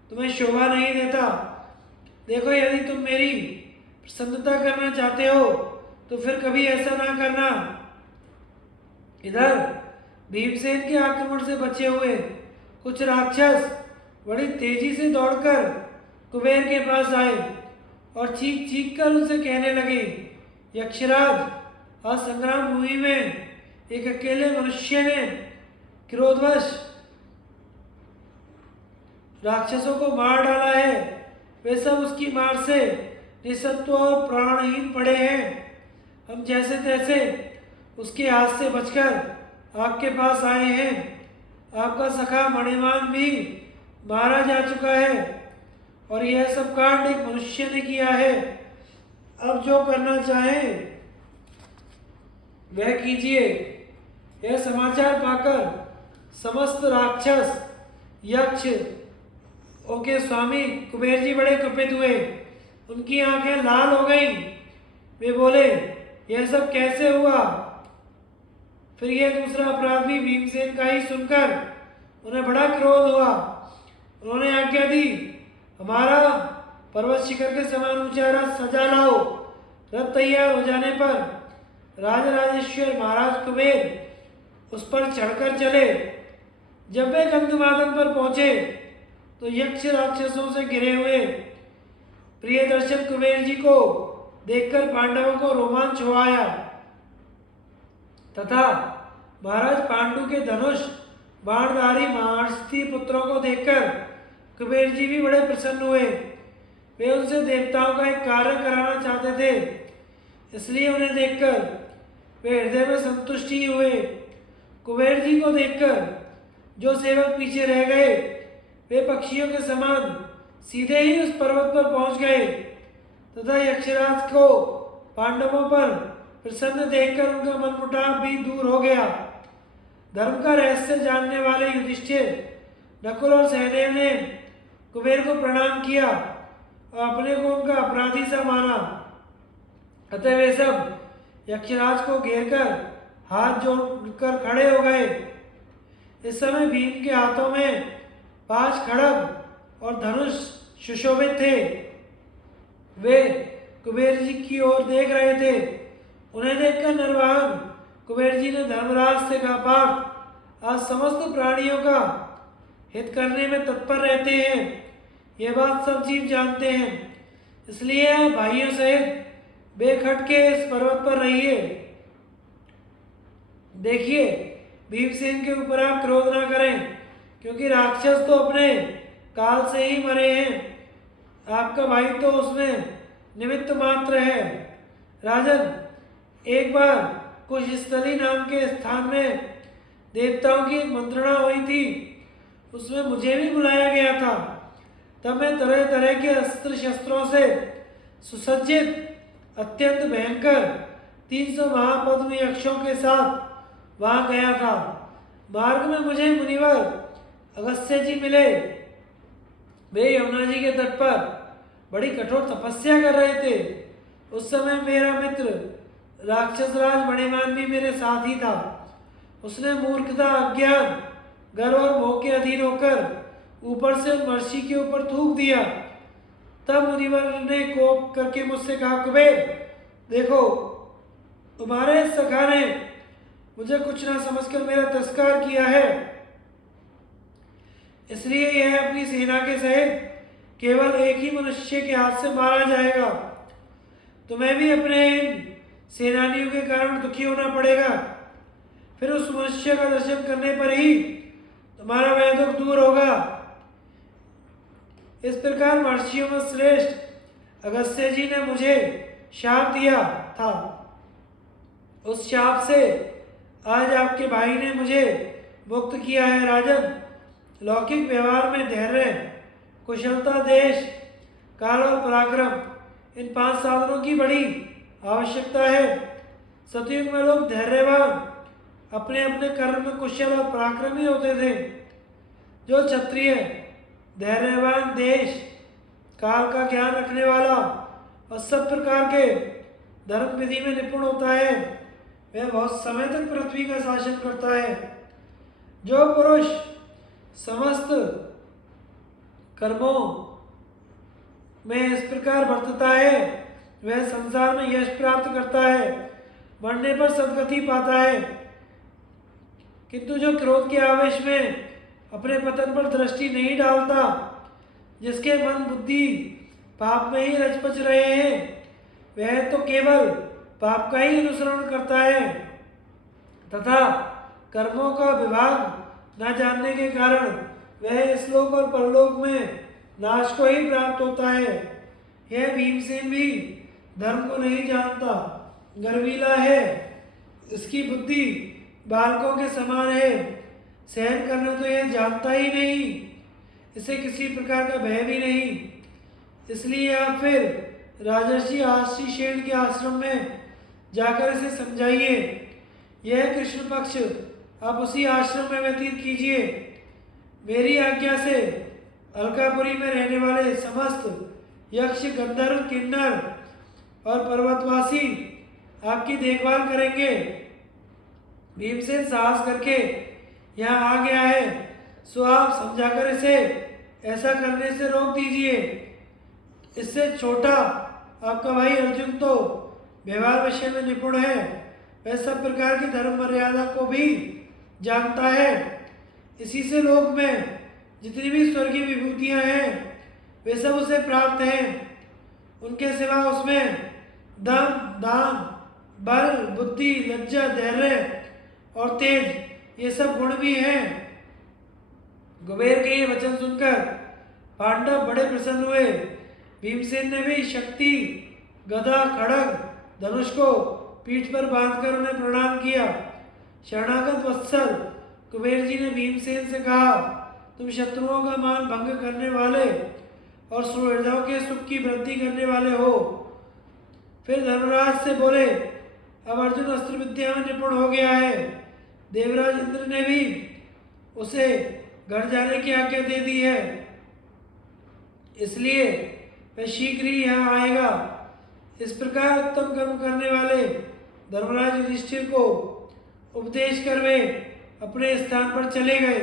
तुम्हें शोभा नहीं देता। देखो, यदि तुम मेरी प्रसन्नता करना चाहते हो तो फिर कभी ऐसा ना करना। इधर भीमसेन के आक्रमण से बचे हुए कुछ राक्षस बड़ी तेजी से दौड़कर कुबेर के पास आए और चीख चीख कर उनसे कहने लगे, यक्षराज, आज संग्राम भूमि में एक अकेले मनुष्य ने क्रोधवश राक्षसों को मार डाला है। वे सब उसकी मार से निसत्व और प्राणहीन पड़े हैं। हम जैसे तैसे उसके हाथ से बचकर आपके पास आए हैं। आपका सखा मणिमान भी मारा जा चुका है और यह सब कांड एक मनुष्य ने किया है। अब जो करना चाहे वह कीजिए। यह समाचार पाकर समस्त राक्षस, यक्ष उनके स्वामी कुबेर जी बड़े कुपित हुए। उनकी आंखें लाल हो गईं। वे बोले, यह सब कैसे हुआ? फिर यह दूसरा अपराध भी भीमसेन का ही सुनकर उन्हें बड़ा क्रोध हुआ। उन्होंने आज्ञा दी, हमारा पर्वत शिखर के समान ऊंचा रथ सजा लाओ। रथ तैयार हो जाने पर राजराजेश्वर महाराज कुबेर उस पर चढ़कर चले। जब वे गंधमादन पर पहुंचे तो यक्ष राक्षसों से घिरे हुए प्रिय दर्शन कुबेर जी को देखकर पांडवों को रोमांच हो आया तथा महाराज पांडु के धनुष बाणधारी महारथी पुत्रों को देखकर कुबेर जी भी बड़े प्रसन्न हुए। वे उनसे देवताओं का एक कार्य कराना चाहते थे, इसलिए उन्हें देखकर वे हृदय में संतुष्टि हुए। कुबेर जी को देखकर जो सेवक पीछे रह गए वे पक्षियों के समान सीधे ही उस पर्वत पर पहुंच गए तथा यक्षराज को पांडवों पर प्रसन्न देखकर उनका मनमुटाव भी दूर हो गया। धर्म का रहस्य जानने वाले युधिष्ठिर, नकुल और सहदेव ने कुबेर को प्रणाम किया और अपने को उनका अपराधी सा माना। अतः वे सब यक्षराज को घेरकर हाथ जोड़कर खड़े हो गए। इस समय भीम के हाथों में 5 खड्ग और धनुष सुशोभित थे। वे कुबेर जी की ओर देख रहे थे। उन्हें देखकर नरवाहन कुबेर जी ने धर्मराज से कहा, पार्थ, आज समस्त प्राणियों का हित करने में तत्पर रहते हैं, यह बात सब जीव जानते हैं, इसलिए आप भाइयों सहित बेखटके इस पर्वत पर रहिए। देखिए, भीमसेन के ऊपर आप क्रोध ना करें, क्योंकि राक्षस तो अपने काल से ही मरे हैं। आपका भाई तो उसमें निमित्त मात्र है। राजन, एक बार कुछ स्थली नाम के स्थान में देवताओं की एक मंत्रणा हुई थी, उसमें मुझे भी बुलाया गया था। तब मैं तरह तरह के अस्त्र शस्त्रों से सुसज्जित अत्यंत भयंकर 300 महापद्म यक्षों के साथ वहां गया था। मार्ग में मुझे मुनिवर अगस्त्य जी मिले। वे यमुना जी के तट पर बड़ी कठोर तपस्या कर रहे थे। उस समय मेरा मित्र राक्षसराज मणिमान भी मेरे साथ ही था। उसने मूर्खता, अज्ञान, गर्व और मोह के अधीन होकर ऊपर से महर्षि के ऊपर थूक दिया। तब मुनिवर ने कोप करके मुझसे कहा, कुबेर, देखो, तुम्हारे सखा ने मुझे कुछ ना समझकर मेरा तिरस्कार किया है, इसलिए यह अपनी सेना के सहित केवल एक ही मनुष्य के हाथ से मारा जाएगा। तुम्हें भी अपने इन सेनानियों के कारण दुखी होना पड़ेगा। फिर उस मनुष्य का दर्शन करने पर ही तुम्हारा वह दुख दूर होगा। इस प्रकार महर्षियों में श्रेष्ठ अगस्त्य जी ने मुझे शाप दिया था। उस शाप से आज आपके भाई ने मुझे मुक्त किया है। राजन, लौकिक व्यवहार में धैर्य, कुशलता, देश, काल और पराक्रम, इन 5 साधनों की बड़ी आवश्यकता है। सतयुग में लोग धैर्यवान, अपने अपने कर्म में कुशल और पराक्रमी होते थे। जो क्षत्रिय धैर्यवान, देश काल का ज्ञान रखने वाला और सब प्रकार के धर्म विधि में निपुण होता है, वह बहुत समय तक पृथ्वी का शासन करता है। जो पुरुष समस्त कर्मों में इस प्रकार बरतता है, वह संसार में यश प्राप्त करता है, मरने पर सदगति पाता है। किंतु जो क्रोध के आवेश में अपने पतन पर दृष्टि नहीं डालता, जिसके मन बुद्धि पाप में ही रचपच रहे हैं, वह तो केवल पाप का ही अनुसरण करता है तथा कर्मों का विभाग न जानने के कारण वह इस लोक और परलोक में नाश को ही प्राप्त होता है। यह भीमसेन भी धर्म को नहीं जानता, गर्वीला है, इसकी बुद्धि बालकों के समान है, सहन करना तो यह जानता ही नहीं, इसे किसी प्रकार का भय भी नहीं। इसलिए आप फिर राजर्षि आशीषेण के आश्रम में जाकर इसे समझाइए। यह कृष्ण पक्ष आप उसी आश्रम में व्यतीत कीजिए। मेरी आज्ञा से अलकापुरी में रहने वाले समस्त यक्ष, गंधर्व, किन्नर और पर्वतवासी आपकी देखभाल करेंगे। भीमसेन साहस करके यहाँ आ गया है, सो आप समझाकर इसे ऐसा करने से रोक दीजिए। इससे छोटा आपका भाई अर्जुन तो व्यवहार विषय में निपुण है, वह सब प्रकार की धर्म मर्यादा को भी जानता है। इसी से लोक में जितनी भी स्वर्गीय विभूतियां हैं, वे सब उसे प्राप्त हैं। उनके सिवा उसमें दम, दान, बल, बुद्धि, लज्जा, धैर्य और तेज, ये सब गुण भी हैं। कुबेर के ये वचन सुनकर पांडव बड़े प्रसन्न हुए। भीमसेन ने भी शक्ति, गदा, खड्ग, धनुष को पीठ पर बांधकर उन्हें प्रणाम किया शरणागत वत्सल, कुबेर जी ने भीमसेन से कहा, तुम शत्रुओं का मान भंग करने वाले और सुहृदों के सुख की वृद्धि करने वाले हो। फिर धर्मराज से बोले, अब अर्जुन अस्त्र विद्या में निपुण हो गया है। देवराज इंद्र ने भी उसे घर जाने की आज्ञा दे दी है, इसलिए वह शीघ्र ही यहाँ आएगा। इस प्रकार उत्तम कर्म करने वाले धर्मराज युधिष्ठिर को उपदेश कर वे अपने स्थान पर चले गए।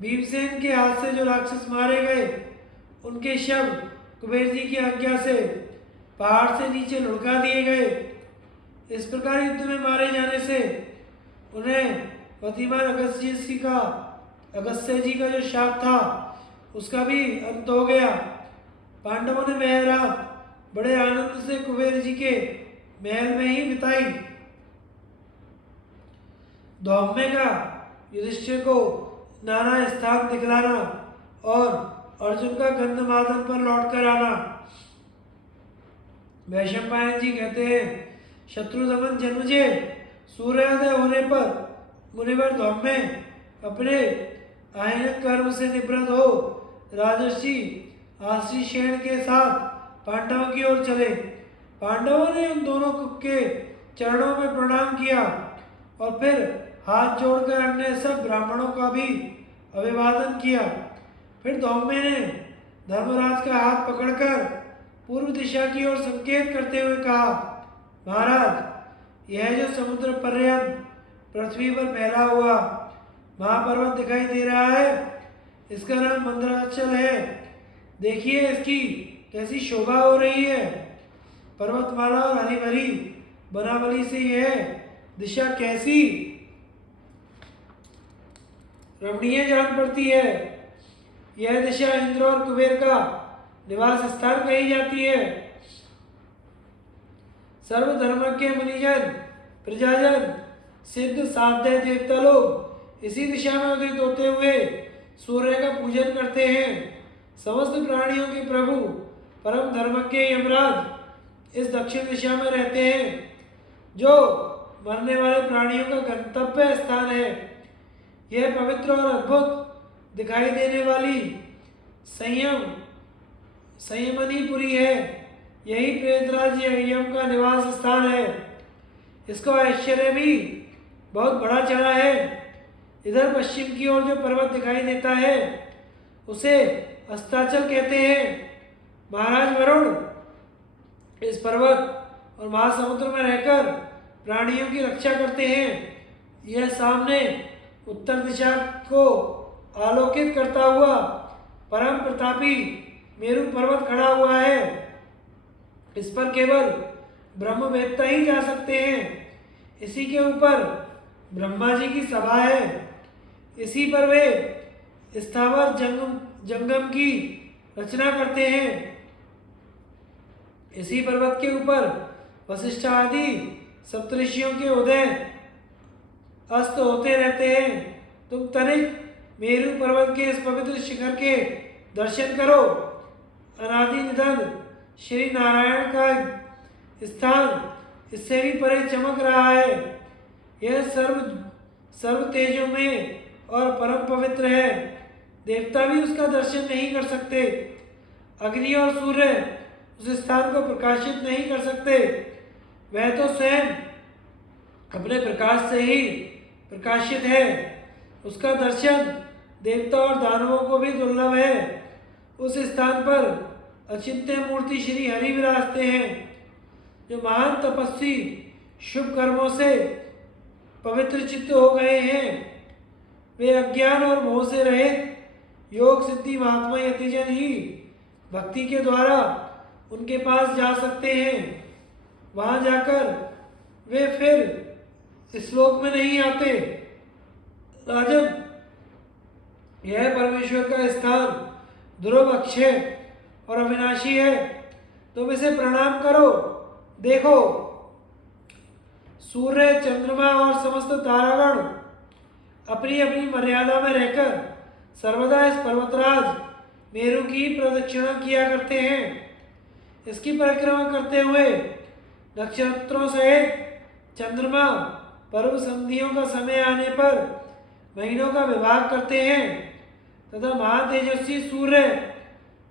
भीमसेन के हाथ से जो राक्षस मारे गए, उनके शव कुबेर जी की आज्ञा से पहाड़ से नीचे लुढ़का दिए गए। इस प्रकार युद्ध में मारे जाने से उन्हें पतिमान अगस्त्य जी का जो शाप था, उसका भी अंत हो गया। पांडवों ने वह रात बड़े आनंद से कुबेर जी के महल में ही बिताई। धौम्य का युधिष्ठिर को नाना स्थान दिखलाना और अर्जुन का गंधमादन पर लौट कर आना। वैशंपायन जी कहते हैं, शत्रुदमन जन्मजे, सूर्योदय होने पर मुनिवर धौम्य अपने आयनक कर्म से निवृत्त हो राजर्षि आश्रीशेन के साथ पांडवों की ओर चले। पांडवों ने उन दोनों के चरणों में प्रणाम किया और फिर हाथ जोड़कर अन्य सब ब्राह्मणों का भी अभिवादन किया। फिर धौम्य ने धर्मराज का हाथ पकड़कर पूर्व दिशा की ओर संकेत करते हुए कहा, महाराज, यह जो समुद्र पर्यंत पृथ्वी पर फैला हुआ महापर्वत दिखाई दे रहा है, इसका नाम मंदराचल है। देखिए इसकी कैसी शोभा हो रही है। पर्वतमाला और हरी भरी बनावली से यह दिशा कैसी रमणीय जान पड़ती है। यह दिशा इंद्र और कुबेर का निवास स्थान कही जाती है। सर्वधर्मज्ञ मुनिजन, प्रजाजन, सिद्ध, साध्य, देवता लोग इसी दिशा में उदित होते हुए सूर्य का पूजन करते हैं। समस्त प्राणियों के प्रभु परम धर्मज्ञ यमराज इस दक्षिण दिशा में रहते हैं, जो मरने वाले प्राणियों का गंतव्य स्थान है। यह पवित्र और अद्भुत दिखाई देने वाली संयमनीपुरी है। यही प्रेतराज यम का निवास स्थान है। इसका ऐश्वर्य भी बहुत बड़ा चढ़ा है। इधर पश्चिम की ओर जो पर्वत दिखाई देता है, उसे अस्ताचल कहते हैं। महाराज वरुण इस पर्वत और महासमुद्र में रहकर प्राणियों की रक्षा करते हैं। यह सामने उत्तर दिशा को आलोकित करता हुआ परम प्रतापी मेरु पर्वत खड़ा हुआ है। इस पर केवल ब्रह्मवेत्ता ही जा सकते हैं। इसी के ऊपर ब्रह्मा जी की सभा है। इसी पर वे स्थावर जंगम की रचना करते हैं। इसी पर्वत के ऊपर वशिष्ठ आदि सप्तऋषियों के उदय अस्त होते रहते हैं। तुम तनिक मेरु पर्वत के इस पवित्र शिखर के दर्शन करो। अनादि निधन श्री नारायण का स्थान इससे भी परे चमक रहा है। यह सर्व तेजों में और परम पवित्र है। देवता भी उसका दर्शन नहीं कर सकते। अग्नि और सूर्य उस स्थान को प्रकाशित नहीं कर सकते। वह तो स्वयं अपने प्रकाश से ही प्रकाशित है। उसका दर्शन देवता और दानवों को भी दुर्लभ है। उस स्थान पर अचिंत्य मूर्ति श्री हरि विराजते हैं, जो महान तपस्वी शुभ कर्मों से पवित्र चित्त हो गए हैं। वे अज्ञान और मोह से रहित योग सिद्धि महात्मा यतिजन ही भक्ति के द्वारा उनके पास जा सकते हैं। वहां जाकर वे फिर इस लोक में नहीं आते। राजन, यह परमेश्वर का स्थान ध्रुव, अक्षय और अविनाशी है। तुम इसे प्रणाम करो। देखो, सूर्य, चंद्रमा और समस्त तारागण अपनी अपनी मर्यादा में रहकर सर्वदा इस पर्वतराज मेरु की प्रदक्षिणा किया करते हैं। इसकी परिक्रमा करते हुए नक्षत्रों सहित चंद्रमा पर्व संधियों का समय आने पर महीनों का विभाग करते हैं तथा महातेजस्वी सूर्य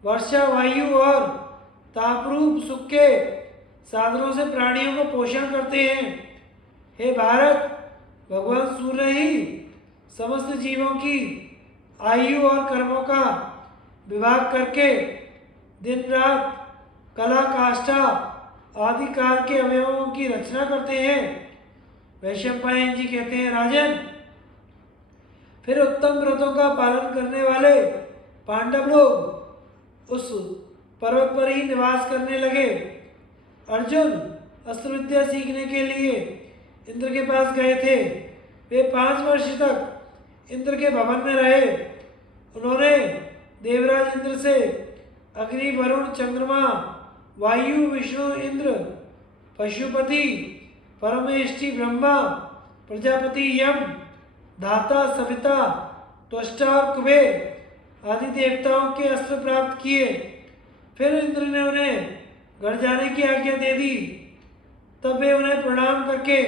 वर्षा वायु और तापरूप सुख के साधनों से प्राणियों को पोषण करते हैं। हे भारत, भगवान सूर्य ही समस्त जीवों की आयु और कर्मों का विभाग करके दिन रात कला काष्ठा आदि काल के अवयवों की रचना करते हैं। वैशंपायन जी कहते हैं, राजन, फिर उत्तम व्रतों का पालन करने वाले पांडव लोग उस पर्वत पर ही निवास करने लगे। अर्जुन अस्त्र विद्या सीखने के लिए इंद्र के पास गए थे। वे 5 वर्ष तक इंद्र के भवन में रहे। उन्होंने देवराज इंद्र से अग्नि, वरुण, चंद्रमा, वायु, विष्णु, इंद्र, पशुपति, परमेष्टि, ब्रह्मा, प्रजापति, यम, धाता, सविता, त्वष्टा और कुबेर आदि देवताओं के अस्त्र प्राप्त किए। फिर इंद्र ने उन्हें घर जाने की आज्ञा दे दी। तब वे उन्हें प्रणाम करके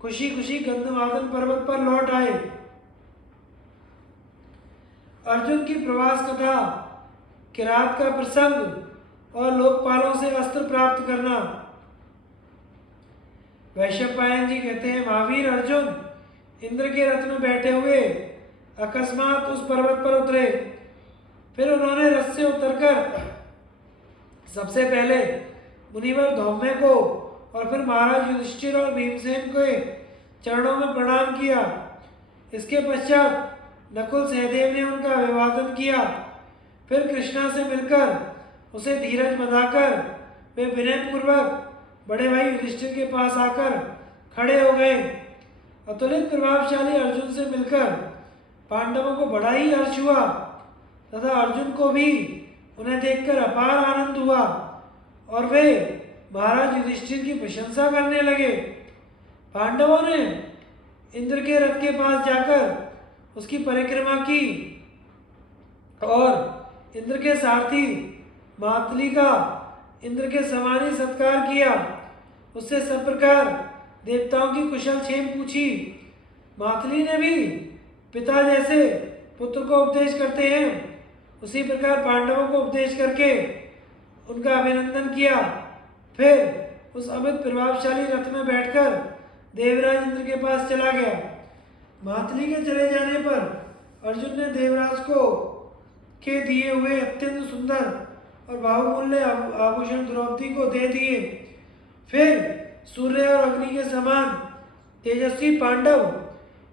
खुशी खुशी गंधमादन पर्वत पर लौट आए। अर्जुन की प्रवास कथा, किरात का प्रसंग और लोकपालों से अस्त्र प्राप्त करना। वैशंपायन जी कहते हैं, महावीर अर्जुन इंद्र के रथ में बैठे हुए अकस्मात उस पर्वत पर उतरे। फिर उन्होंने रथ से उतरकर सबसे पहले मुनिवर धौम्य को और फिर महाराज युधिष्ठिर और भीमसेन के चरणों में प्रणाम किया। इसके पश्चात नकुल सहदेव ने उनका अभिवादन किया। फिर कृष्णा से मिलकर उसे धीरज बंधाकर वे विनयपूर्वक बड़े भाई युधिष्ठिर के पास आकर खड़े हो गए। अतुलित प्रभावशाली अर्जुन से मिलकर पांडवों को बड़ा ही हर्ष हुआ तथा अर्जुन को भी उन्हें देखकर अपार आनंद हुआ और वे महाराज युधिष्ठिर की प्रशंसा करने लगे। पांडवों ने इंद्र के रथ के पास जाकर उसकी परिक्रमा की और इंद्र के सारथी मातली का इंद्र के समान ही सत्कार किया। उससे सब प्रकार देवताओं की कुशल क्षेम पूछी। मातली ने भी पिता जैसे पुत्र को उपदेश करते हैं उसी प्रकार पांडवों को उपदेश करके उनका अभिनंदन किया। फिर उस अमित प्रभावशाली रथ में बैठकर देवराज इंद्र के पास चला गया। मातली के चले जाने पर अर्जुन ने देवराज को के दिए हुए अत्यंत सुंदर और बहुमूल्य आभूषण द्रौपदी को दे दिए। फिर सूर्य और अग्नि के समान तेजस्वी पांडव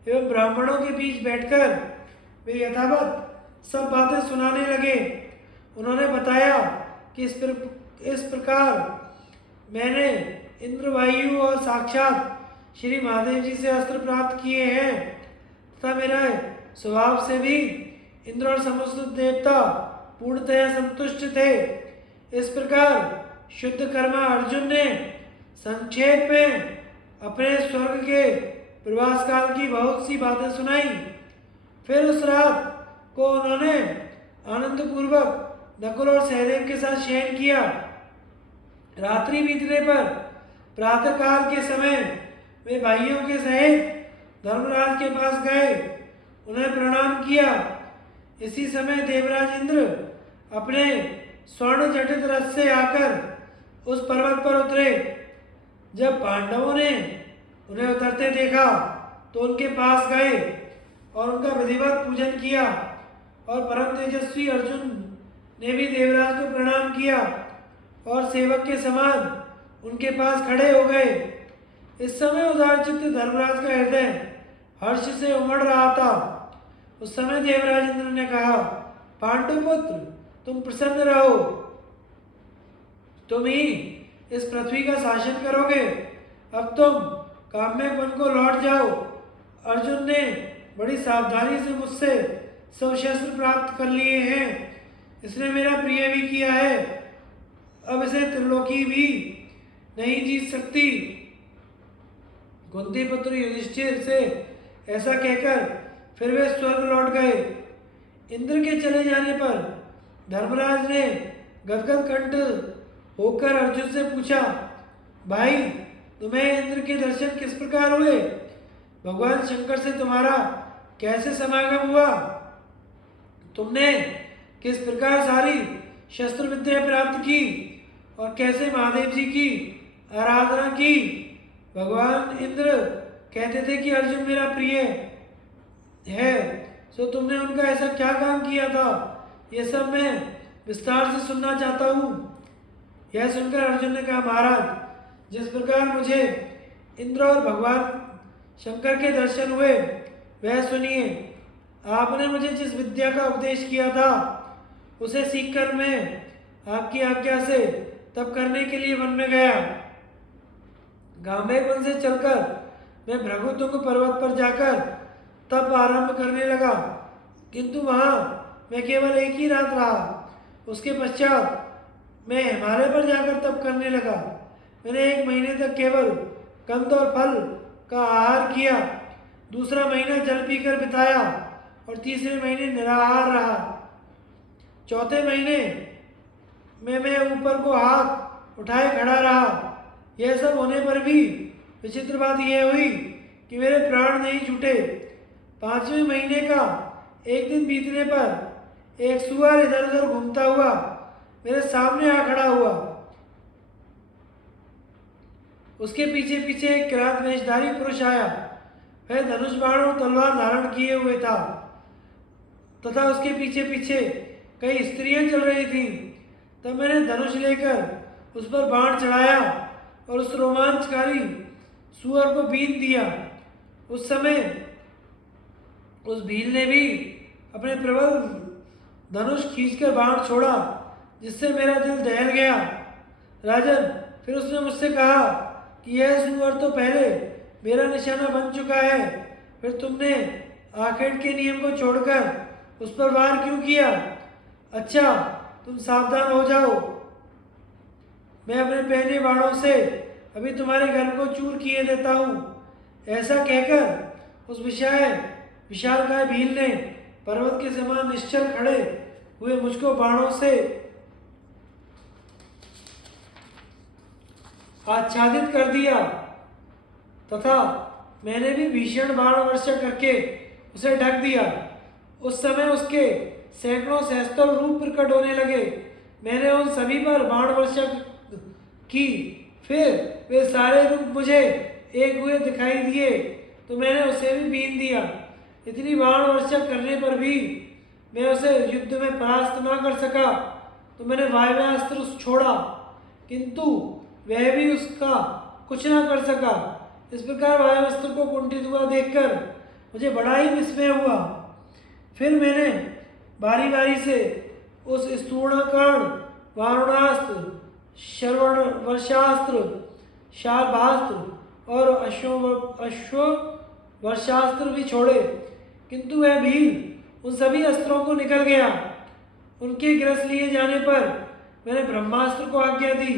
एवं ब्राह्मणों के बीच बैठकर वे यथावत सब बातें सुनाने लगे। उन्होंने बताया कि इस प्रकार मैंने इंद्र, वायु और साक्षात श्री महादेव जी से अस्त्र प्राप्त किए हैं तथा मेरा स्वभाव से भी इंद्र और समस्त देवता पूर्णतः संतुष्ट थे। इस प्रकार शुद्ध कर्मा अर्जुन ने संक्षेप में अपने स्वर्ग के प्रवास काल की बहुत सी बातें सुनाई। फिर उस रात को उन्होंने आनंद पूर्वक नकुल और सहदेव के साथ शयन किया। रात्रि बीतने पर प्रातः काल के समय वे भाइयों के सहित धर्मराज के पास गए, उन्हें प्रणाम किया। इसी समय देवराज इंद्र अपने स्वर्ण जटित रथ से आकर उस पर्वत पर उतरे। जब पांडवों ने उन्हें उतरते देखा तो उनके पास गए और उनका विधिवत पूजन किया और परम तेजस्वी अर्जुन ने भी देवराज को प्रणाम किया और सेवक के समान उनके पास खड़े हो गए। इस समय उदारचित्त धर्मराज का हृदय हर्ष से उमड़ रहा था। उस समय देवराज इंद्र ने कहा, पांडुपुत्र, तुम प्रसन्न रहो, तुम ही इस पृथ्वी का शासन करोगे। अब तुम काम्य वन को लौट जाओ। अर्जुन ने बड़ी सावधानी से मुझसे सब शस्त्र प्राप्त कर लिए हैं। इसने मेरा प्रिय भी किया है। अब इसे त्रिलोकी भी नहीं जीत सकती। कुंती पुत्र युधिष्ठिर से ऐसा कहकर फिर वे स्वर्ग लौट गए। इंद्र के चले जाने पर धर्मराज ने गदगद कंठ होकर अर्जुन से पूछा, भाई, तुम्हें इंद्र के दर्शन किस प्रकार हुए? भगवान शंकर से तुम्हारा कैसे समागम हुआ? तुमने किस प्रकार सारी शस्त्र विद्या प्राप्त की और कैसे महादेव जी की आराधना की? भगवान इंद्र कहते थे कि अर्जुन मेरा प्रिय है, सो तुमने उनका ऐसा क्या काम किया था? ये सब मैं विस्तार से सुनना चाहता हूँ। यह सुनकर अर्जुन ने कहा, महाराज, जिस प्रकार मुझे इंद्र और भगवान शंकर के दर्शन हुए वह सुनिए। आपने मुझे जिस विद्या का उपदेश किया था उसे सीखकर मैं आपकी आज्ञा से तप करने के लिए वन में गया। गांगेय वन से चलकर मैं भृगुतुंग पर्वत पर जाकर तप आरंभ करने लगा, किंतु वहां मैं केवल एक ही रात रहा। उसके पश्चात मैं हिमालय पर जाकर तप करने लगा। मैंने 1 महीने तक केवल कंद और फल का आहार किया, दूसरा महीना जल पीकर बिताया और तीसरे महीने निराहार रहा। चौथे महीने में मैं ऊपर को हाथ उठाए खड़ा रहा। यह सब होने पर भी विचित्र बात यह हुई कि मेरे प्राण नहीं छूटे। 5वें महीने का एक दिन बीतने पर एक सुअर इधर उधर घूमता हुआ मेरे सामने आ खड़ा हुआ। उसके पीछे पीछे एक किरात वेशधारी पुरुष आया। वह धनुष बाण और तलवार धारण किए हुए था तथा उसके पीछे पीछे कई स्त्रियां चल रही थीं। तब मैंने धनुष लेकर उस पर बाण चढ़ाया और उस रोमांचकारी सुअर को बीन दिया। उस समय उस भील ने भी अपने प्रबल धनुष खींचकर बाण छोड़ा, जिससे मेरा दिल दहल गया। राजन, फिर उसने मुझसे कहा कि यह सुअर तो पहले मेरा निशाना बन चुका है, फिर तुमने आखेट के नियम को छोड़कर उस पर वार क्यों किया? अच्छा, तुम सावधान हो जाओ, मैं अपने पहने बाणों से अभी तुम्हारे घर को चूर किए देता हूँ। ऐसा कहकर उस विशालकाय भील ने पर्वत के समान निश्चल खड़े हुए मुझको बाणों से आच्छादित कर दिया तथा मैंने भी भीषण बाण वर्षा करके उसे ढक दिया। उस समय उसके सैकड़ों सहस्त्र रूप प्रकट होने लगे। मैंने उन सभी पर बाण वर्षा की, फिर वे सारे रूप मुझे एक हुए दिखाई दिए तो मैंने उसे भी बीन दिया। इतनी बाण वर्षा करने पर भी मैं उसे युद्ध में परास्त न कर सका तो मैंने वायव्यास्त्र छोड़ा, किंतु वह भी उसका कुछ न कर सका। इस प्रकार वायव्यास्त्र को कुंठित हुआ देखकर मुझे बड़ा ही विस्मय हुआ। फिर मैंने बारी बारी से उस स्थूणकर्ण, वारुणास्त्र, वर्षास्त्र, शार्भास्त्र और अश्व वर्षास्त्र भी छोड़े, किंतु वह भील उन सभी अस्त्रों को निकल गया। उनके ग्रस लिए जाने पर मैंने ब्रह्मास्त्र को आज्ञा दी।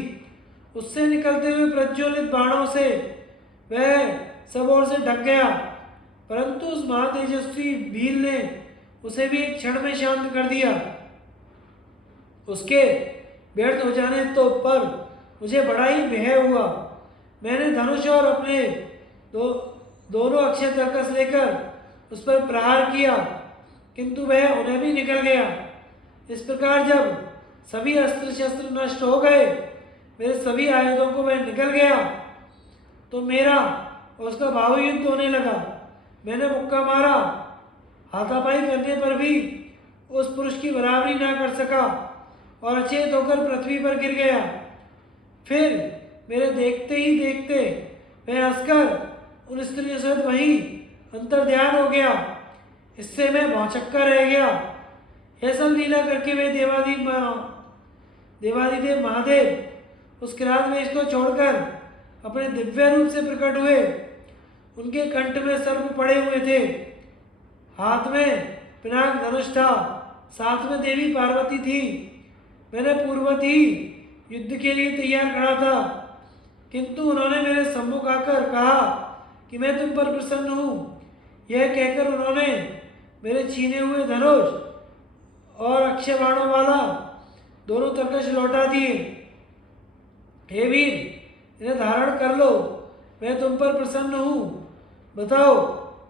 उससे निकलते हुए प्रज्वलित बाणों से वह सब ओर से ढक गया, परंतु उस महातेजस्वी भील ने उसे भी एक क्षण में शांत कर दिया। उसके व्यर्थ हो जाने तो पर मुझे बड़ा ही भय हुआ। मैंने धनुष और अपने दोनों अक्षय तर्कस लेकर उस पर प्रहार किया, किंतु वह उन्हें भी निकल गया। इस प्रकार जब सभी अस्त्र शस्त्र नष्ट हो गए, मेरे सभी आयुधों को वह निकल गया, तो मेरा और उसका बाहुयुद्ध होने लगा। मैंने मुक्का मारा, हाथापाई करने पर भी उस पुरुष की बराबरी ना कर सका और अचेत होकर पृथ्वी पर गिर गया। फिर मेरे देखते ही देखते वह हंसकर उन स्त्रियों सहित वहीं अंतर्ध्यान हो गया। इससे मैं भौचक्का रह गया। यह सब लीला करके वे देवादिदेव महादेव उस किरात वेश को छोड़कर अपने दिव्य रूप से प्रकट हुए। उनके कंठ में सर्प पड़े हुए थे, हाथ में पिनाक धनुष था, साथ में देवी पार्वती थी। मैंने पूर्वत ही युद्ध के लिए तैयार खड़ा था, किंतु उन्होंने मेरे सम्मुख आकर कहा कि मैं तुम पर प्रसन्न हूँ। यह कहकर उन्होंने मेरे छीने हुए धनुष और अक्षय बाणों वाला दोनों तर्कश लौटा दिए। हे वीर, इन्हें धारण कर लो, मैं तुम पर प्रसन्न हूँ। बताओ,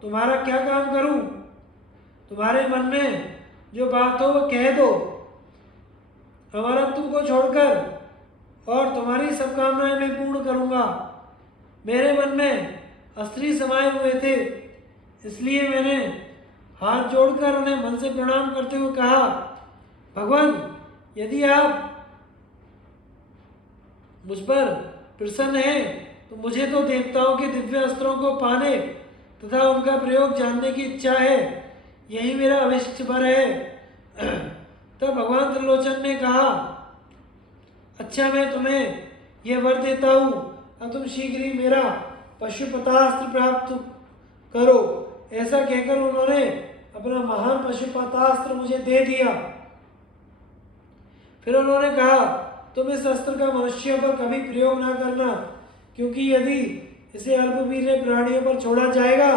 तुम्हारा क्या काम करूं? तुम्हारे मन में जो बात हो वो कह दो। अमरत्व को छोड़कर और तुम्हारी सब कामनाएं मैं पूर्ण करूंगा। मेरे मन में अस्त्री समाये हुए थे, इसलिए मैंने हाथ जोड़कर उन्हें मन से प्रणाम करते हुए कहा, भगवान, यदि आप मुझ पर प्रसन्न हैं तो मुझे तो देवताओं के दिव्य अस्त्रों को पाने तथा उनका प्रयोग जानने की इच्छा है। यही मेरा अभिष्ट वर है। तब भगवान त्रिलोचन ने कहा, अच्छा, मैं तुम्हें यह वर देता हूँ, अब तुम शीघ्र ही मेरा पशुपतास्त्र प्राप्त करो। ऐसा कहकर उन्होंने अपना महान पशुपतास्त्र मुझे दे दिया। फिर उन्होंने कहा, तुम इस अस्त्र का मनुष्यों पर कभी प्रयोग ना करना, क्योंकि यदि इसे अल्पवीर्य प्राणियों पर छोड़ा जाएगा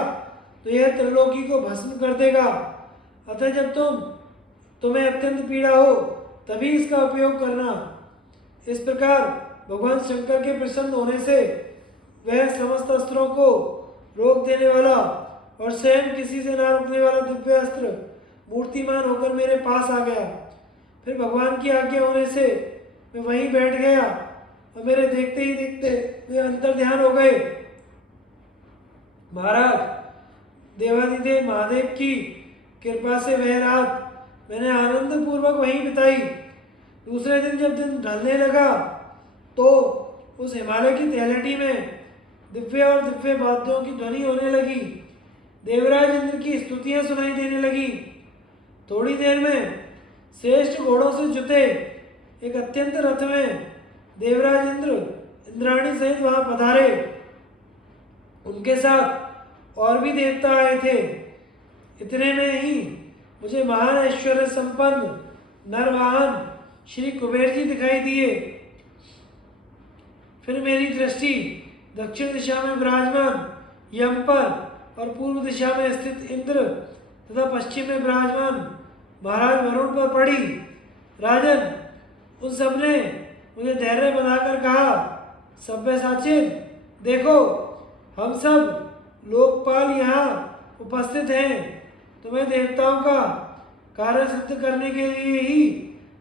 तो यह त्रिलोकी को भस्म कर देगा। अतः जब तुम्हें अत्यंत पीड़ा हो तभी इसका उपयोग करना। इस प्रकार भगवान शंकर के प्रसन्न होने से वह समस्त अस्त्रों को रोक देने वाला और स्वयं किसी से ना रुकने वाला दिव्य अस्त्र मूर्तिमान होकर मेरे पास आ गया। फिर भगवान की आज्ञा होने से मैं वहीं बैठ गया और मेरे देखते ही देखते वे अंतर ध्यान हो गए। महाराज, देवादिदेव महादेव की कृपा से वह रात मैंने आनंद पूर्वक वहीं बिताई। दूसरे दिन जब दिन ढलने लगा तो उस हिमालय की तलहटी में दिव्य और दिव्य वाद्यों की ध्वनि होने लगी। देवराज इंद्र की स्तुतियां सुनाई देने लगी। थोड़ी देर में श्रेष्ठ घोड़ों से जुते एक अत्यंत रथ में देवराज इंद्र इंद्राणी सहित वहां पधारे। उनके साथ और भी देवता आए थे। इतने में ही मुझे महान ऐश्वर्य संपन्न नरवाहन श्री कुबेर जी दिखाई दिए। फिर मेरी दृष्टि दक्षिण दिशा में विराजमान यम पर और पूर्व दिशा में स्थित इंद्र तथा पश्चिम में विराजमान महाराज वरुण पर पड़ी। राजन, उन सबने मुझे धैर्य बनाकर कहा, सभ्यसाचिन, देखो, हम सब लोकपाल यहाँ उपस्थित हैं। तुम्हें देवताओं का कार्य सिद्ध करने के लिए ही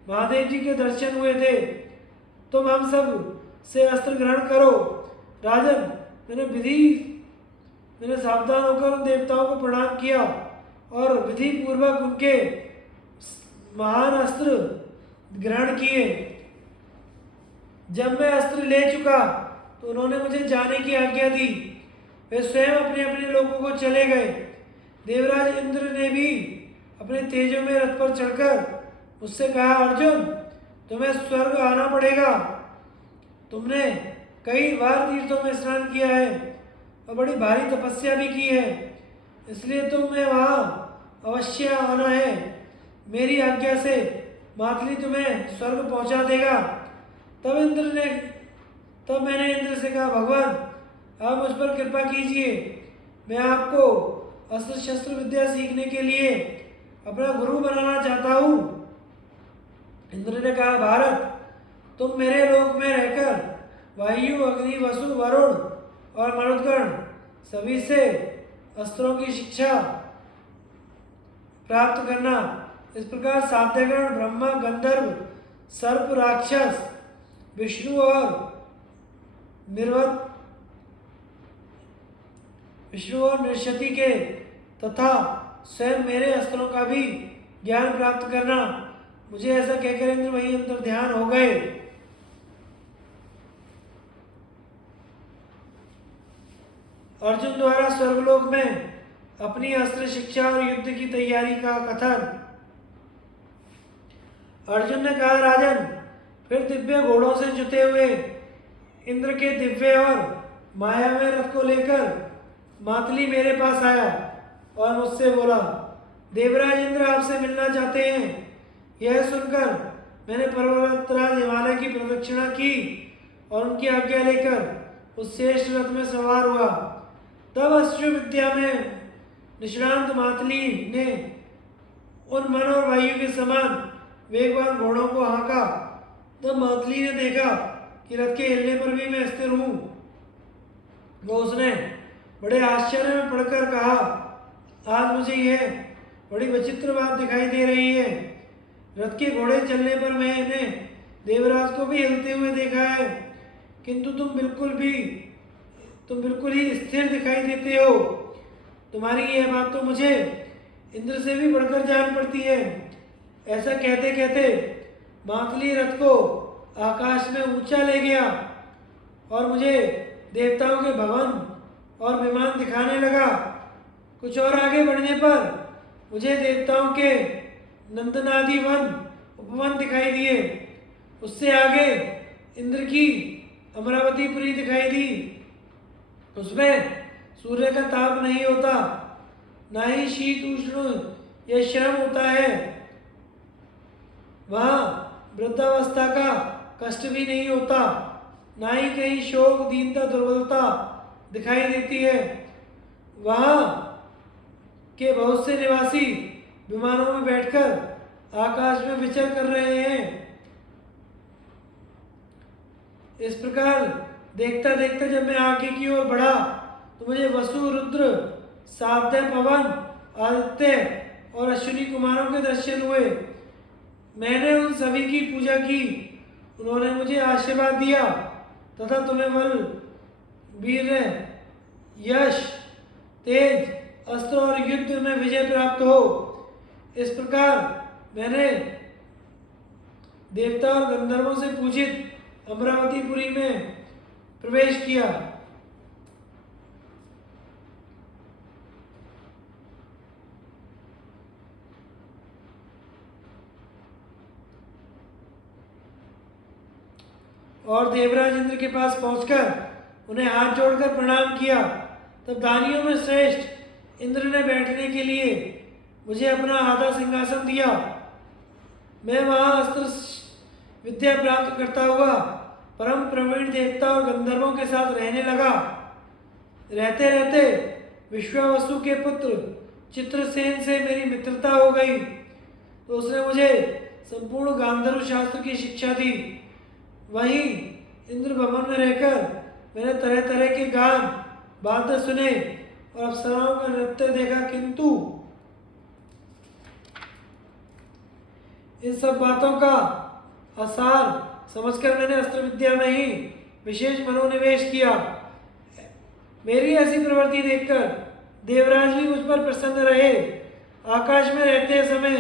महादेव जी के दर्शन हुए थे। तुम हम सब से अस्त्र ग्रहण करो। राजन, मैंने सावधान होकर उन देवताओं को प्रणाम किया और विधि पूर्वक उनके महान अस्त्र ग्रहण किए। जब मैं अस्त्र ले चुका तो उन्होंने मुझे जाने की आज्ञा दी। वे स्वयं अपने अपने लोगों को चले गए। देवराज इंद्र ने भी अपने तेजों में रथ पर चढ़कर मुझसे कहा, अर्जुन, तुम्हें स्वर्ग आना पड़ेगा। तुमने कई बार तीर्थों में स्नान किया है और बड़ी भारी तपस्या भी की है, इसलिए तुम्हें वहाँ अवश्य आना है। मेरी आज्ञा से मातली तुम्हें स्वर्ग पहुँचा देगा। तब मैंने इंद्र से कहा, भगवान, आप मुझ पर कृपा कीजिए। मैं आपको अस्त्र शस्त्र विद्या सीखने के लिए अपना गुरु बनाना चाहता हूँ। इंद्र ने कहा, भारत, तुम मेरे लोक में रहकर वायु, अग्नि, वसु, वरुण और मरुदगण सभी से अस्त्रों की शिक्षा प्राप्त करना। इस प्रकार साध्यगण, ब्रह्मा, गंधर्व, सर्प, राक्षस, विष्णु और नृषति के तथा स्वयं मेरे अस्त्रों का भी ज्ञान प्राप्त करना। मुझे ऐसा कहकर इंद्र वहीं अंतर ध्यान हो गए। अर्जुन द्वारा स्वर्गलोक में अपनी अस्त्र शिक्षा और युद्ध की तैयारी का कथन। अर्जुन ने कहा, राजन, फिर दिव्य घोड़ों से जुते हुए इंद्र के दिव्य और मायामय रथ को लेकर मातली मेरे पास आया और मुझसे बोला, देवराज इंद्र आपसे मिलना चाहते हैं। यह सुनकर मैंने पर्वतराज हिमालय की प्रदक्षिणा की और उनकी आज्ञा लेकर उस श्रेष्ठ रथ में सवार हुआ। तब अस्त्र विद्या में निष्णांत मातली ने उन मन और वायु के समान वेगवान घोड़ों को हाँका। तब मातली ने देखा कि रथ के हिलने पर भी मैं स्थिर हूँ। वो उसने बड़े आश्चर्य में पड़कर कहा, आज मुझे यह बड़ी विचित्र बात दिखाई दे रही है। रथ के घोड़े चलने पर मैंने देवराज को भी हिलते हुए देखा है, किंतु तुम बिल्कुल ही स्थिर दिखाई देते हो। तुम्हारी यह बात तो मुझे इंद्र से भी बढ़कर जान पड़ती है। ऐसा कहते कहते मातली रथ को आकाश में ऊंचा ले गया और मुझे देवताओं के भवन और विमान दिखाने लगा। कुछ और आगे बढ़ने पर मुझे देवताओं के नंदनादि वन उपवन दिखाई दिए। उससे आगे इंद्र की अमरावतीपुरी दिखाई दी। उसमें सूर्य का ताप नहीं होता, ना ही शीत उष्ण या श्रम होता है। वहाँ वृद्धावस्था का कष्ट भी नहीं होता, ना ही कहीं शोक दीनता दुर्बलता दिखाई देती है। वहाँ के बहुत से निवासी विमानों में बैठकर आकाश में विचर कर रहे हैं। इस प्रकार देखता देखता जब मैं आगे की ओर बढ़ा तो मुझे वसु रुद्र साध्य पवन आदित्य और अश्विनी कुमारों के दर्शन हुए। मैंने उन सभी की पूजा की। उन्होंने मुझे आशीर्वाद दिया तथा तुम्हें बल वीर यश तेज अस्त्र और युद्ध में विजय प्राप्त हो। इस प्रकार मैंने देवता और गंधर्वों से पूजित अमरावतीपुरी में प्रवेश किया। और देवराज इंद्र के पास पहुंचकर उन्हें हाथ जोड़कर प्रणाम किया। तब दानियों में श्रेष्ठ इंद्र ने बैठने के लिए मुझे अपना आधा सिंहासन दिया। मैं वहां अस्त्र विद्या प्राप्त करता हुआ परम प्रवीण देवता और गंधर्वों के साथ रहने लगा। रहते रहते विश्वावसु के पुत्र चित्रसेन से मेरी मित्रता हो गई, तो उसने मुझे संपूर्ण गांधर्व शास्त्र की शिक्षा दी। वहीं इंद्र भवन में रहकर मैंने तरह तरह के गान वाद्य सुने और अप्सराओं का नृत्य देखा, किंतु इन सब बातों का आसार समझकर मैंने अस्त्र विद्या में ही विशेष मनोनिवेश किया। मेरी ऐसी प्रवृत्ति देखकर देवराज भी मुझ पर प्रसन्न रहे। आकाश में रहते समय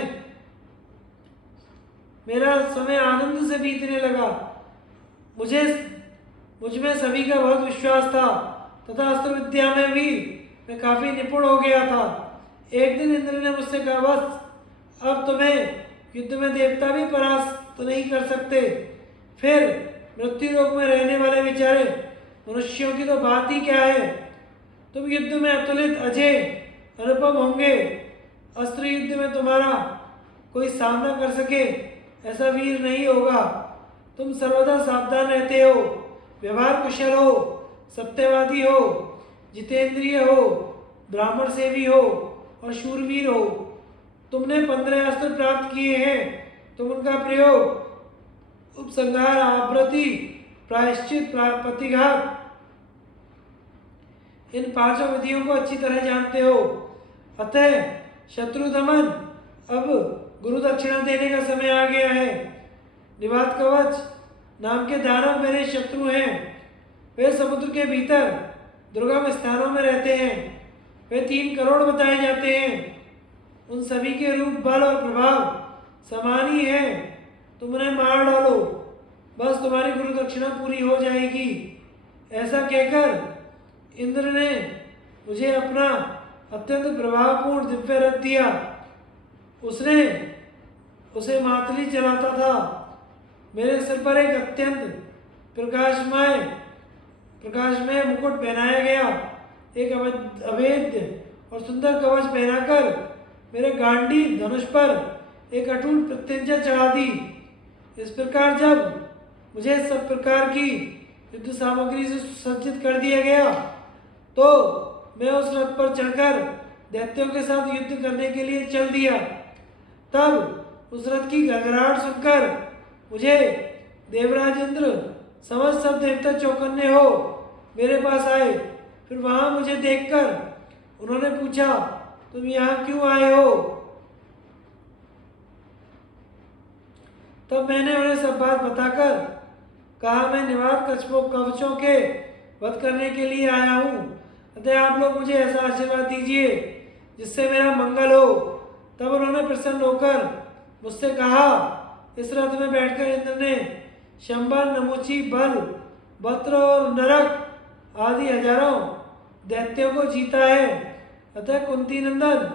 मेरा समय आनंद से बीतने लगा। मुझ में सभी का बहुत विश्वास था तथा अस्त्र विद्या में भी मैं काफी निपुण हो गया था। एक दिन इंद्र ने मुझसे कहा, बस अब तुम्हें युद्ध में देवता भी परास्त नहीं कर सकते। फिर मृत्यु लोक में रहने वाले बेचारे मनुष्यों की तो बात ही क्या है। तुम युद्ध में अतुलित अजय अनुपम होंगे। अस्त्र युद्ध में तुम्हारा कोई सामना कर सके ऐसा वीर नहीं होगा। तुम सर्वदा सावधान रहते हो, व्यवहार कुशल हो, सत्यवादी हो, जितेंद्रिय हो, ब्राह्मण सेवी हो और शूरवीर हो। तुमने 15 अस्त्र प्राप्त किए हैं। तुम उनका प्रयोग उपसंहार, आवृत्ति, प्रायश्चित, प्रतिघात इन 5 विधियों को अच्छी तरह जानते हो। अतः शत्रु दमन, अब गुरु दक्षिणा देने का समय आ गया है। निवात कवच नाम के दानव मेरे शत्रु हैं। वे समुद्र के भीतर दुर्गम स्थानों में रहते हैं। वे 3 करोड़ बताए जाते हैं। उन सभी के रूप, बल और प्रभाव समान ही है। तुम उन्हें मार डालो, बस तुम्हारी गुरु दक्षिणा पूरी हो जाएगी। ऐसा कहकर इंद्र ने मुझे अपना अत्यंत प्रभावपूर्ण दिव्य रथ दिया। उसे मातली चलाता था। मेरे सिर पर एक अत्यंत प्रकाशमय मुकुट पहनाया गया। एक अवैध और सुंदर कवच पहनाकर मेरे गांडी धनुष पर एक अटूट प्रत्यंचा चढ़ा दी। इस प्रकार जब मुझे सब प्रकार की युद्ध सामग्री से सुसज्जित कर दिया गया, तो मैं उस रथ पर चढ़कर दैत्यों के साथ युद्ध करने के लिए चल दिया। तब उस रथ की घड़घड़ाहट सुनकर मुझे देवराज इंद्र समझ सब देवता चौकन्ने हो मेरे पास आए। फिर वहां मुझे देखकर उन्होंने पूछा, तुम यहाँ क्यों आए हो? तब मैंने उन्हें सब बात बताकर कहा, मैं निवात कवचों के वध करने के लिए आया हूँ, अतः आप लोग मुझे ऐसा आशीर्वाद दीजिए जिससे मेरा मंगल हो। तब उन्होंने प्रसन्न होकर मुझसे कहा, इस रथ में बैठकर इंद्र ने शंबर, नमुची, बल, वत्र और नरक आदि हजारों दैत्यों को जीता है। अतः कुंती नंदन,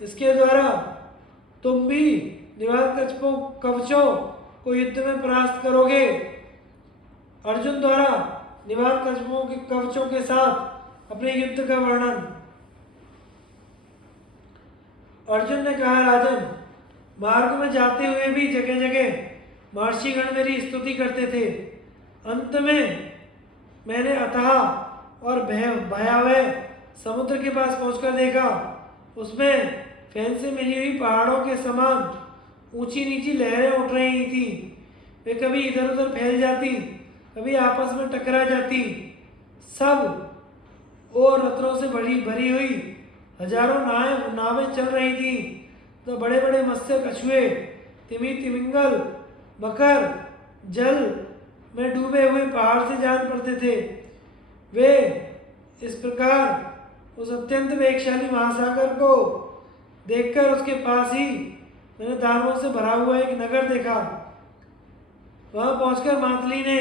इसके द्वारा तुम भी निवात कवचों को युद्ध में परास्त करोगे। अर्जुन द्वारा निवात कवचों के साथ अपने युद्ध का वर्णन। अर्जुन ने कहा, राजन, मार्ग में जाते हुए भी जगह जगह महर्षिगण मेरी स्तुति करते थे। अंत में मैंने अथाह और भयावह समुद्र के पास पहुंचकर देखा। उसमें फैन से मिली हुई पहाड़ों के समान ऊंची नीची लहरें उठ रही थी। वे कभी इधर उधर फैल जाती, कभी आपस में टकरा जाती। सब और रत्नों से भरी हुई हजारों नावें चल रही थी। तो बड़े बड़े मत्स्य, कछुए, तिमिंगल, मकर जल में डूबे हुए पहाड़ से जान पड़ते थे। वे इस प्रकार उस अत्यंत वेगशाली महासागर को देखकर उसके पास ही मैंने दानवों से भरा हुआ एक नगर देखा। वहां पहुंचकर मातली ने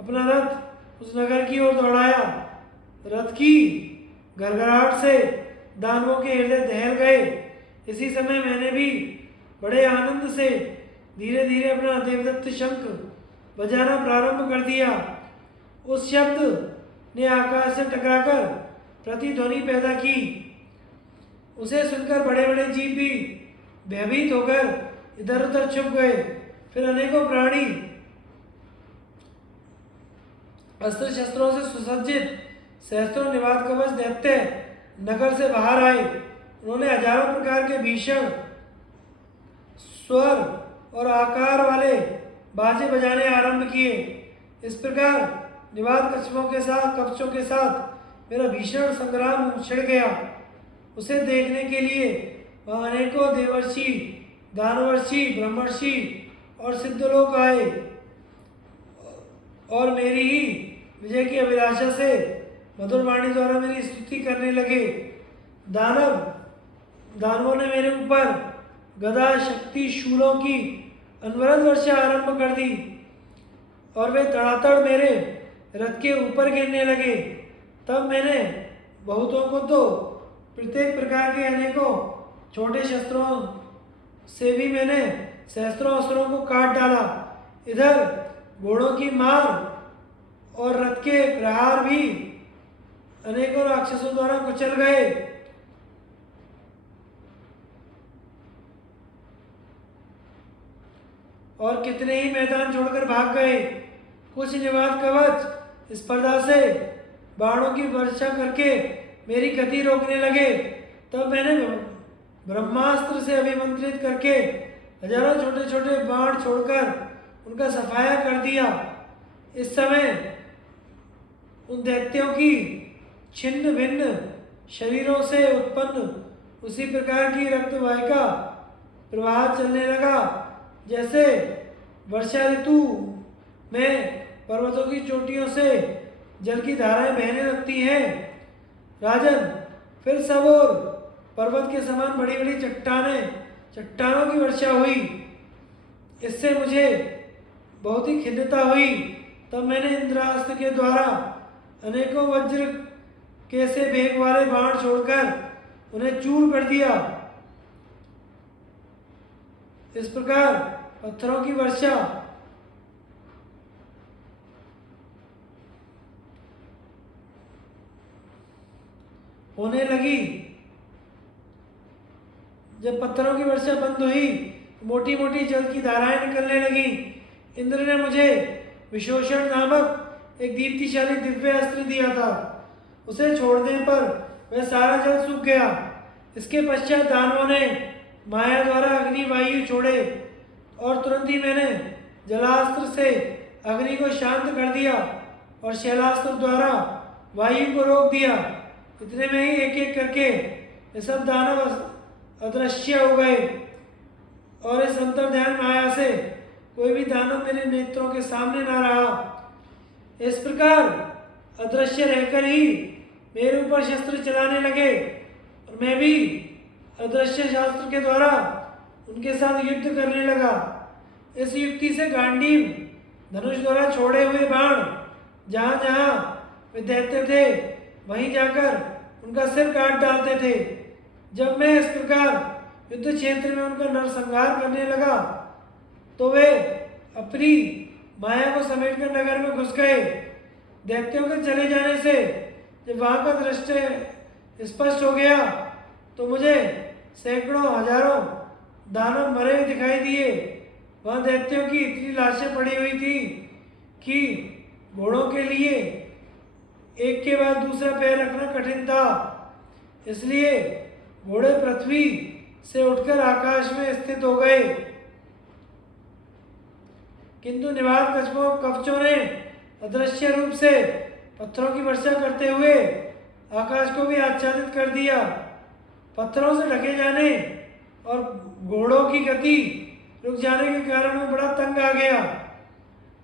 अपना रथ उस नगर की ओर दौड़ाया। रथ की घरघराहट से दानवों के हृदय दहल गए। इसी समय मैंने भी बड़े आनंद से धीरे धीरे अपना देवदत्त शंख बजाना प्रारंभ कर दिया। उस शब्द ने आकाश से टकराकर प्रतिध्वनि पैदा की। उसे सुनकर बड़े बड़े जीव भी भयभीत होकर इधर उधर छुप गए। फिर अनेकों प्राणी अस्त्र शस्त्रों से सुसज्जित सहस्त्रों निवात कवच दैत्य नगर से बाहर आए। उन्होंने हजारों प्रकार के भीषण स्वर और आकार वाले बाजे बजाने आरंभ किए। इस प्रकार निवात कवचों के साथ मेरा भीषण संग्राम छिड़ गया। उसे देखने के लिए वहाँ अनेकों देवर्षि, दानवर्षि, ब्रह्मर्षि और सिद्धलोक आए और मेरी ही विजय की अभिलाषा से मधुर वाणी द्वारा मेरी स्तुति करने लगे। दानवों ने मेरे ऊपर गदा, शक्ति, शूलों की अनवरत वर्षा आरंभ कर दी और वे तड़ातड़ मेरे रथ के ऊपर गिरने लगे। तब मैंने बहुतों को तो प्रत्येक प्रकार के अनेकों छोटे शस्त्रों से भी मैंने सहस्त्रों अस्त्रों को काट डाला। इधर घोड़ों की मार और रथ के प्रहार भी अनेकों राक्षसों द्वारा कुचल गए। और कितने ही मैदान छोड़कर भाग गए। कुछ निवात कवच स्पर्धा से बाणों की वर्षा करके मेरी गति रोकने लगे। तब मैंने ब्रह्मास्त्र से अभिमंत्रित करके हजारों छोटे छोटे बाण छोड़कर उनका सफाया कर दिया। इस समय उन दैत्यों की छिन्न भिन्न शरीरों से उत्पन्न उसी प्रकार की रक्तवाहिका प्रवाह चलने लगा जैसे वर्षा ऋतु में पर्वतों की चोटियों से जल की धाराएं बहने लगती हैं। राजन, फिर सब और पर्वत के समान बड़ी बड़ी चट्टानों की वर्षा हुई। इससे मुझे बहुत ही खिन्नता हुई। तब मैंने इंद्रास्त्र के द्वारा अनेकों वज्र के से वेग वाले बाण छोड़कर उन्हें चूर कर दिया। इस प्रकार पत्थरों की वर्षा होने लगी। जब पत्थरों की वर्षा बंद हुई, मोटी मोटी जल की धाराएं निकलने लगी। इंद्र ने मुझे विशोषण नामक एक दीप्तिशाली दिव्य अस्त्र दिया था। उसे छोड़ने पर वह सारा जल सूख गया। इसके पश्चात दानवों ने माया द्वारा अग्नि वायु छोड़े और तुरंत ही मैंने जलास्त्र से अग्नि को शांत कर दिया और शैलास्त्र द्वारा वायु को रोक दिया। इतने में ही एक एक करके ये सब दानव अदृश्य हो गए और इस अंतर्ध्यान माया से कोई भी दानव मेरे नेत्रों के सामने ना रहा। इस प्रकार अदृश्य रहकर ही मेरे ऊपर शस्त्र चलाने लगे और मैं भी अदृश्य शास्त्र के द्वारा उनके साथ युद्ध करने लगा। इस युक्ति से गांडीव धनुष द्वारा छोड़े हुए बाण जहाँ जहाँ वे दैत्य थे वहीं जाकर उनका सिर काट डालते थे। जब मैं इस प्रकार युद्ध क्षेत्र में उनका नरसंहार करने लगा तो वे अपनी माया को समेटकर नगर में घुस गए। दैत्यों के चले जाने से जब वहां का दृश्य स्पष्ट हो गया तो मुझे सैकड़ों हजारों दानव मरे हुए दिखाई दिए। वहां दैत्यों की इतनी लाशें पड़ी हुई थी कि घोड़ों के लिए एक के बाद दूसरा पैर रखना कठिन था। इसलिए घोड़े पृथ्वी से उठकर आकाश में स्थित हो गए। किंतु निवात कवचों ने अदृश्य रूप से पत्थरों की वर्षा करते हुए आकाश को भी आच्छादित कर दिया। पत्थरों से ढके जाने और घोड़ों की गति रुक जाने के कारण मैं बड़ा तंग आ गया।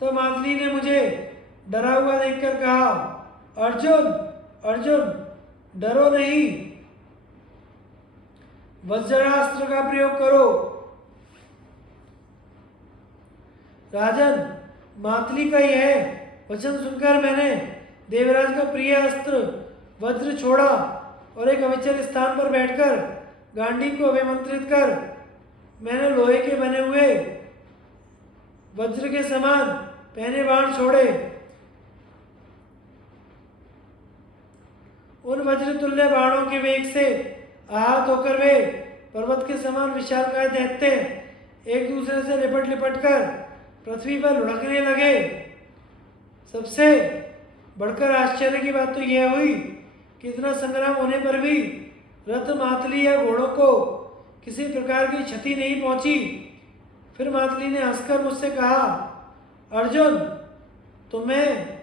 तो मातली ने मुझे डरा हुआ देखकर कहा, अर्जुन अर्जुन डरो नहीं, वज्रास्त्र का प्रयोग करो। राजन, मातली का यह वचन सुनकर मैंने देवराज का प्रिय अस्त्र वज्र छोड़ा और एक अविचल स्थान पर बैठकर गांडीव को अभिमंत्रित कर मैंने लोहे के बने हुए वज्र के समान पहने बाण छोड़े। उन वज्र तुल्य बाणों के वेग से आहत होकर वे पर्वत के समान विशालकाय दैत्य एक दूसरे से लिपट लिपट कर पृथ्वी पर लुढ़कने लगे। सबसे बढ़कर आश्चर्य की बात तो यह हुई कि इतना संग्राम होने पर भी रथ, मातली या घोड़ों को किसी प्रकार की क्षति नहीं पहुंची। फिर मातली ने हंसकर मुझसे कहा, अर्जुन, तुम्हें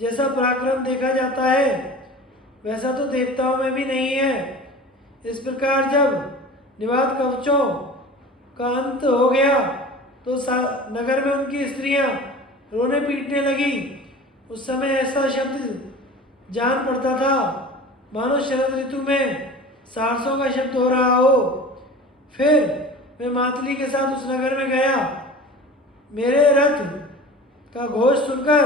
जैसा पराक्रम देखा जाता है वैसा तो देवताओं में भी नहीं है। इस प्रकार जब निवात कवचों का अंत हो गया तो नगर में उनकी स्त्रियां रोने पीटने लगी। उस समय ऐसा शब्द जान पड़ता था मानो शरद ऋतु में सारसों का शब्द हो रहा हो। फिर मैं मातली के साथ उस नगर में गया। मेरे रथ का घोष सुनकर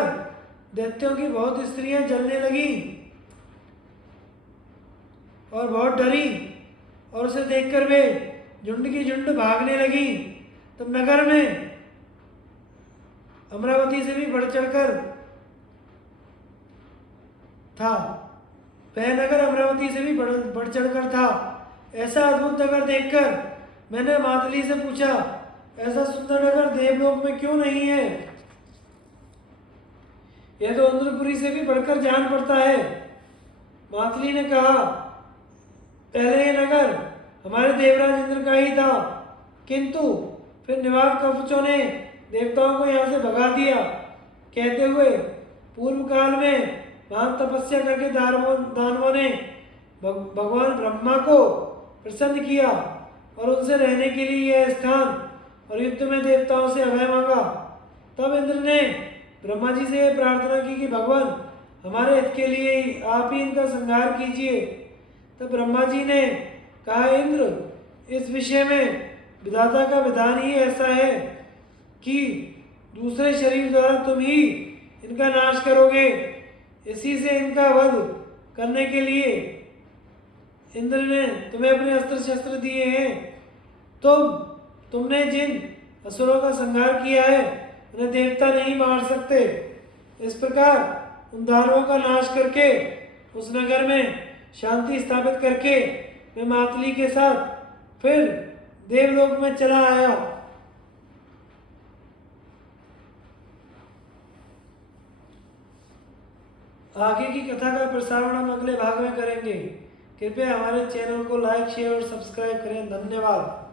दैत्यों की बहुत स्त्रियां जलने लगी और बहुत डरी और उसे देखकर वे झुंड की झुंड भागने लगी। तब नगर में अमरावती से भी बढ़ चढ़कर था। वह नगर अमरावती से भी बढ़ चढ़कर था। ऐसा अद्भुत नगर देखकर मैंने मातली से पूछा, ऐसा सुंदर नगर देवलोक में क्यों नहीं है? यह तो इंद्रपुरी से भी बढ़कर जान पड़ता है। मातली ने कहा, पहले ये नगर हमारे देवराज इंद्र का ही था, किंतु फिर निवात कवचों ने देवताओं को यहाँ से भगा दिया। कहते हुए पूर्व काल में महान तपस्या करके दानवों ने भगवान ब्रह्मा को प्रसन्न किया और उनसे रहने के लिए यह स्थान और युद्ध में देवताओं से अभय मांगा। तब इंद्र ने ब्रह्मा जी से यह प्रार्थना की कि भगवान, हमारे हित के लिए आप ही इनका संहार कीजिए। तब ब्रह्मा जी ने कहा, इंद्र, इस विषय में विधाता का विधान ही ऐसा है कि दूसरे शरीर द्वारा तुम ही इनका नाश करोगे। इसी से इनका वध करने के लिए इंद्र ने तुम्हें अपने अस्त्र शस्त्र दिए हैं। तुमने जिन असुरों का संहार किया है उन्हें देवता नहीं मार सकते। इस प्रकार उन दानवों का नाश करके उस नगर में शांति स्थापित करके मैं मातली के साथ फिर देवलोक में चला आया। आगे की कथा का प्रसारण हम अगले भाग में करेंगे। कृपया हमारे चैनल को लाइक, शेयर और सब्सक्राइब करें। धन्यवाद।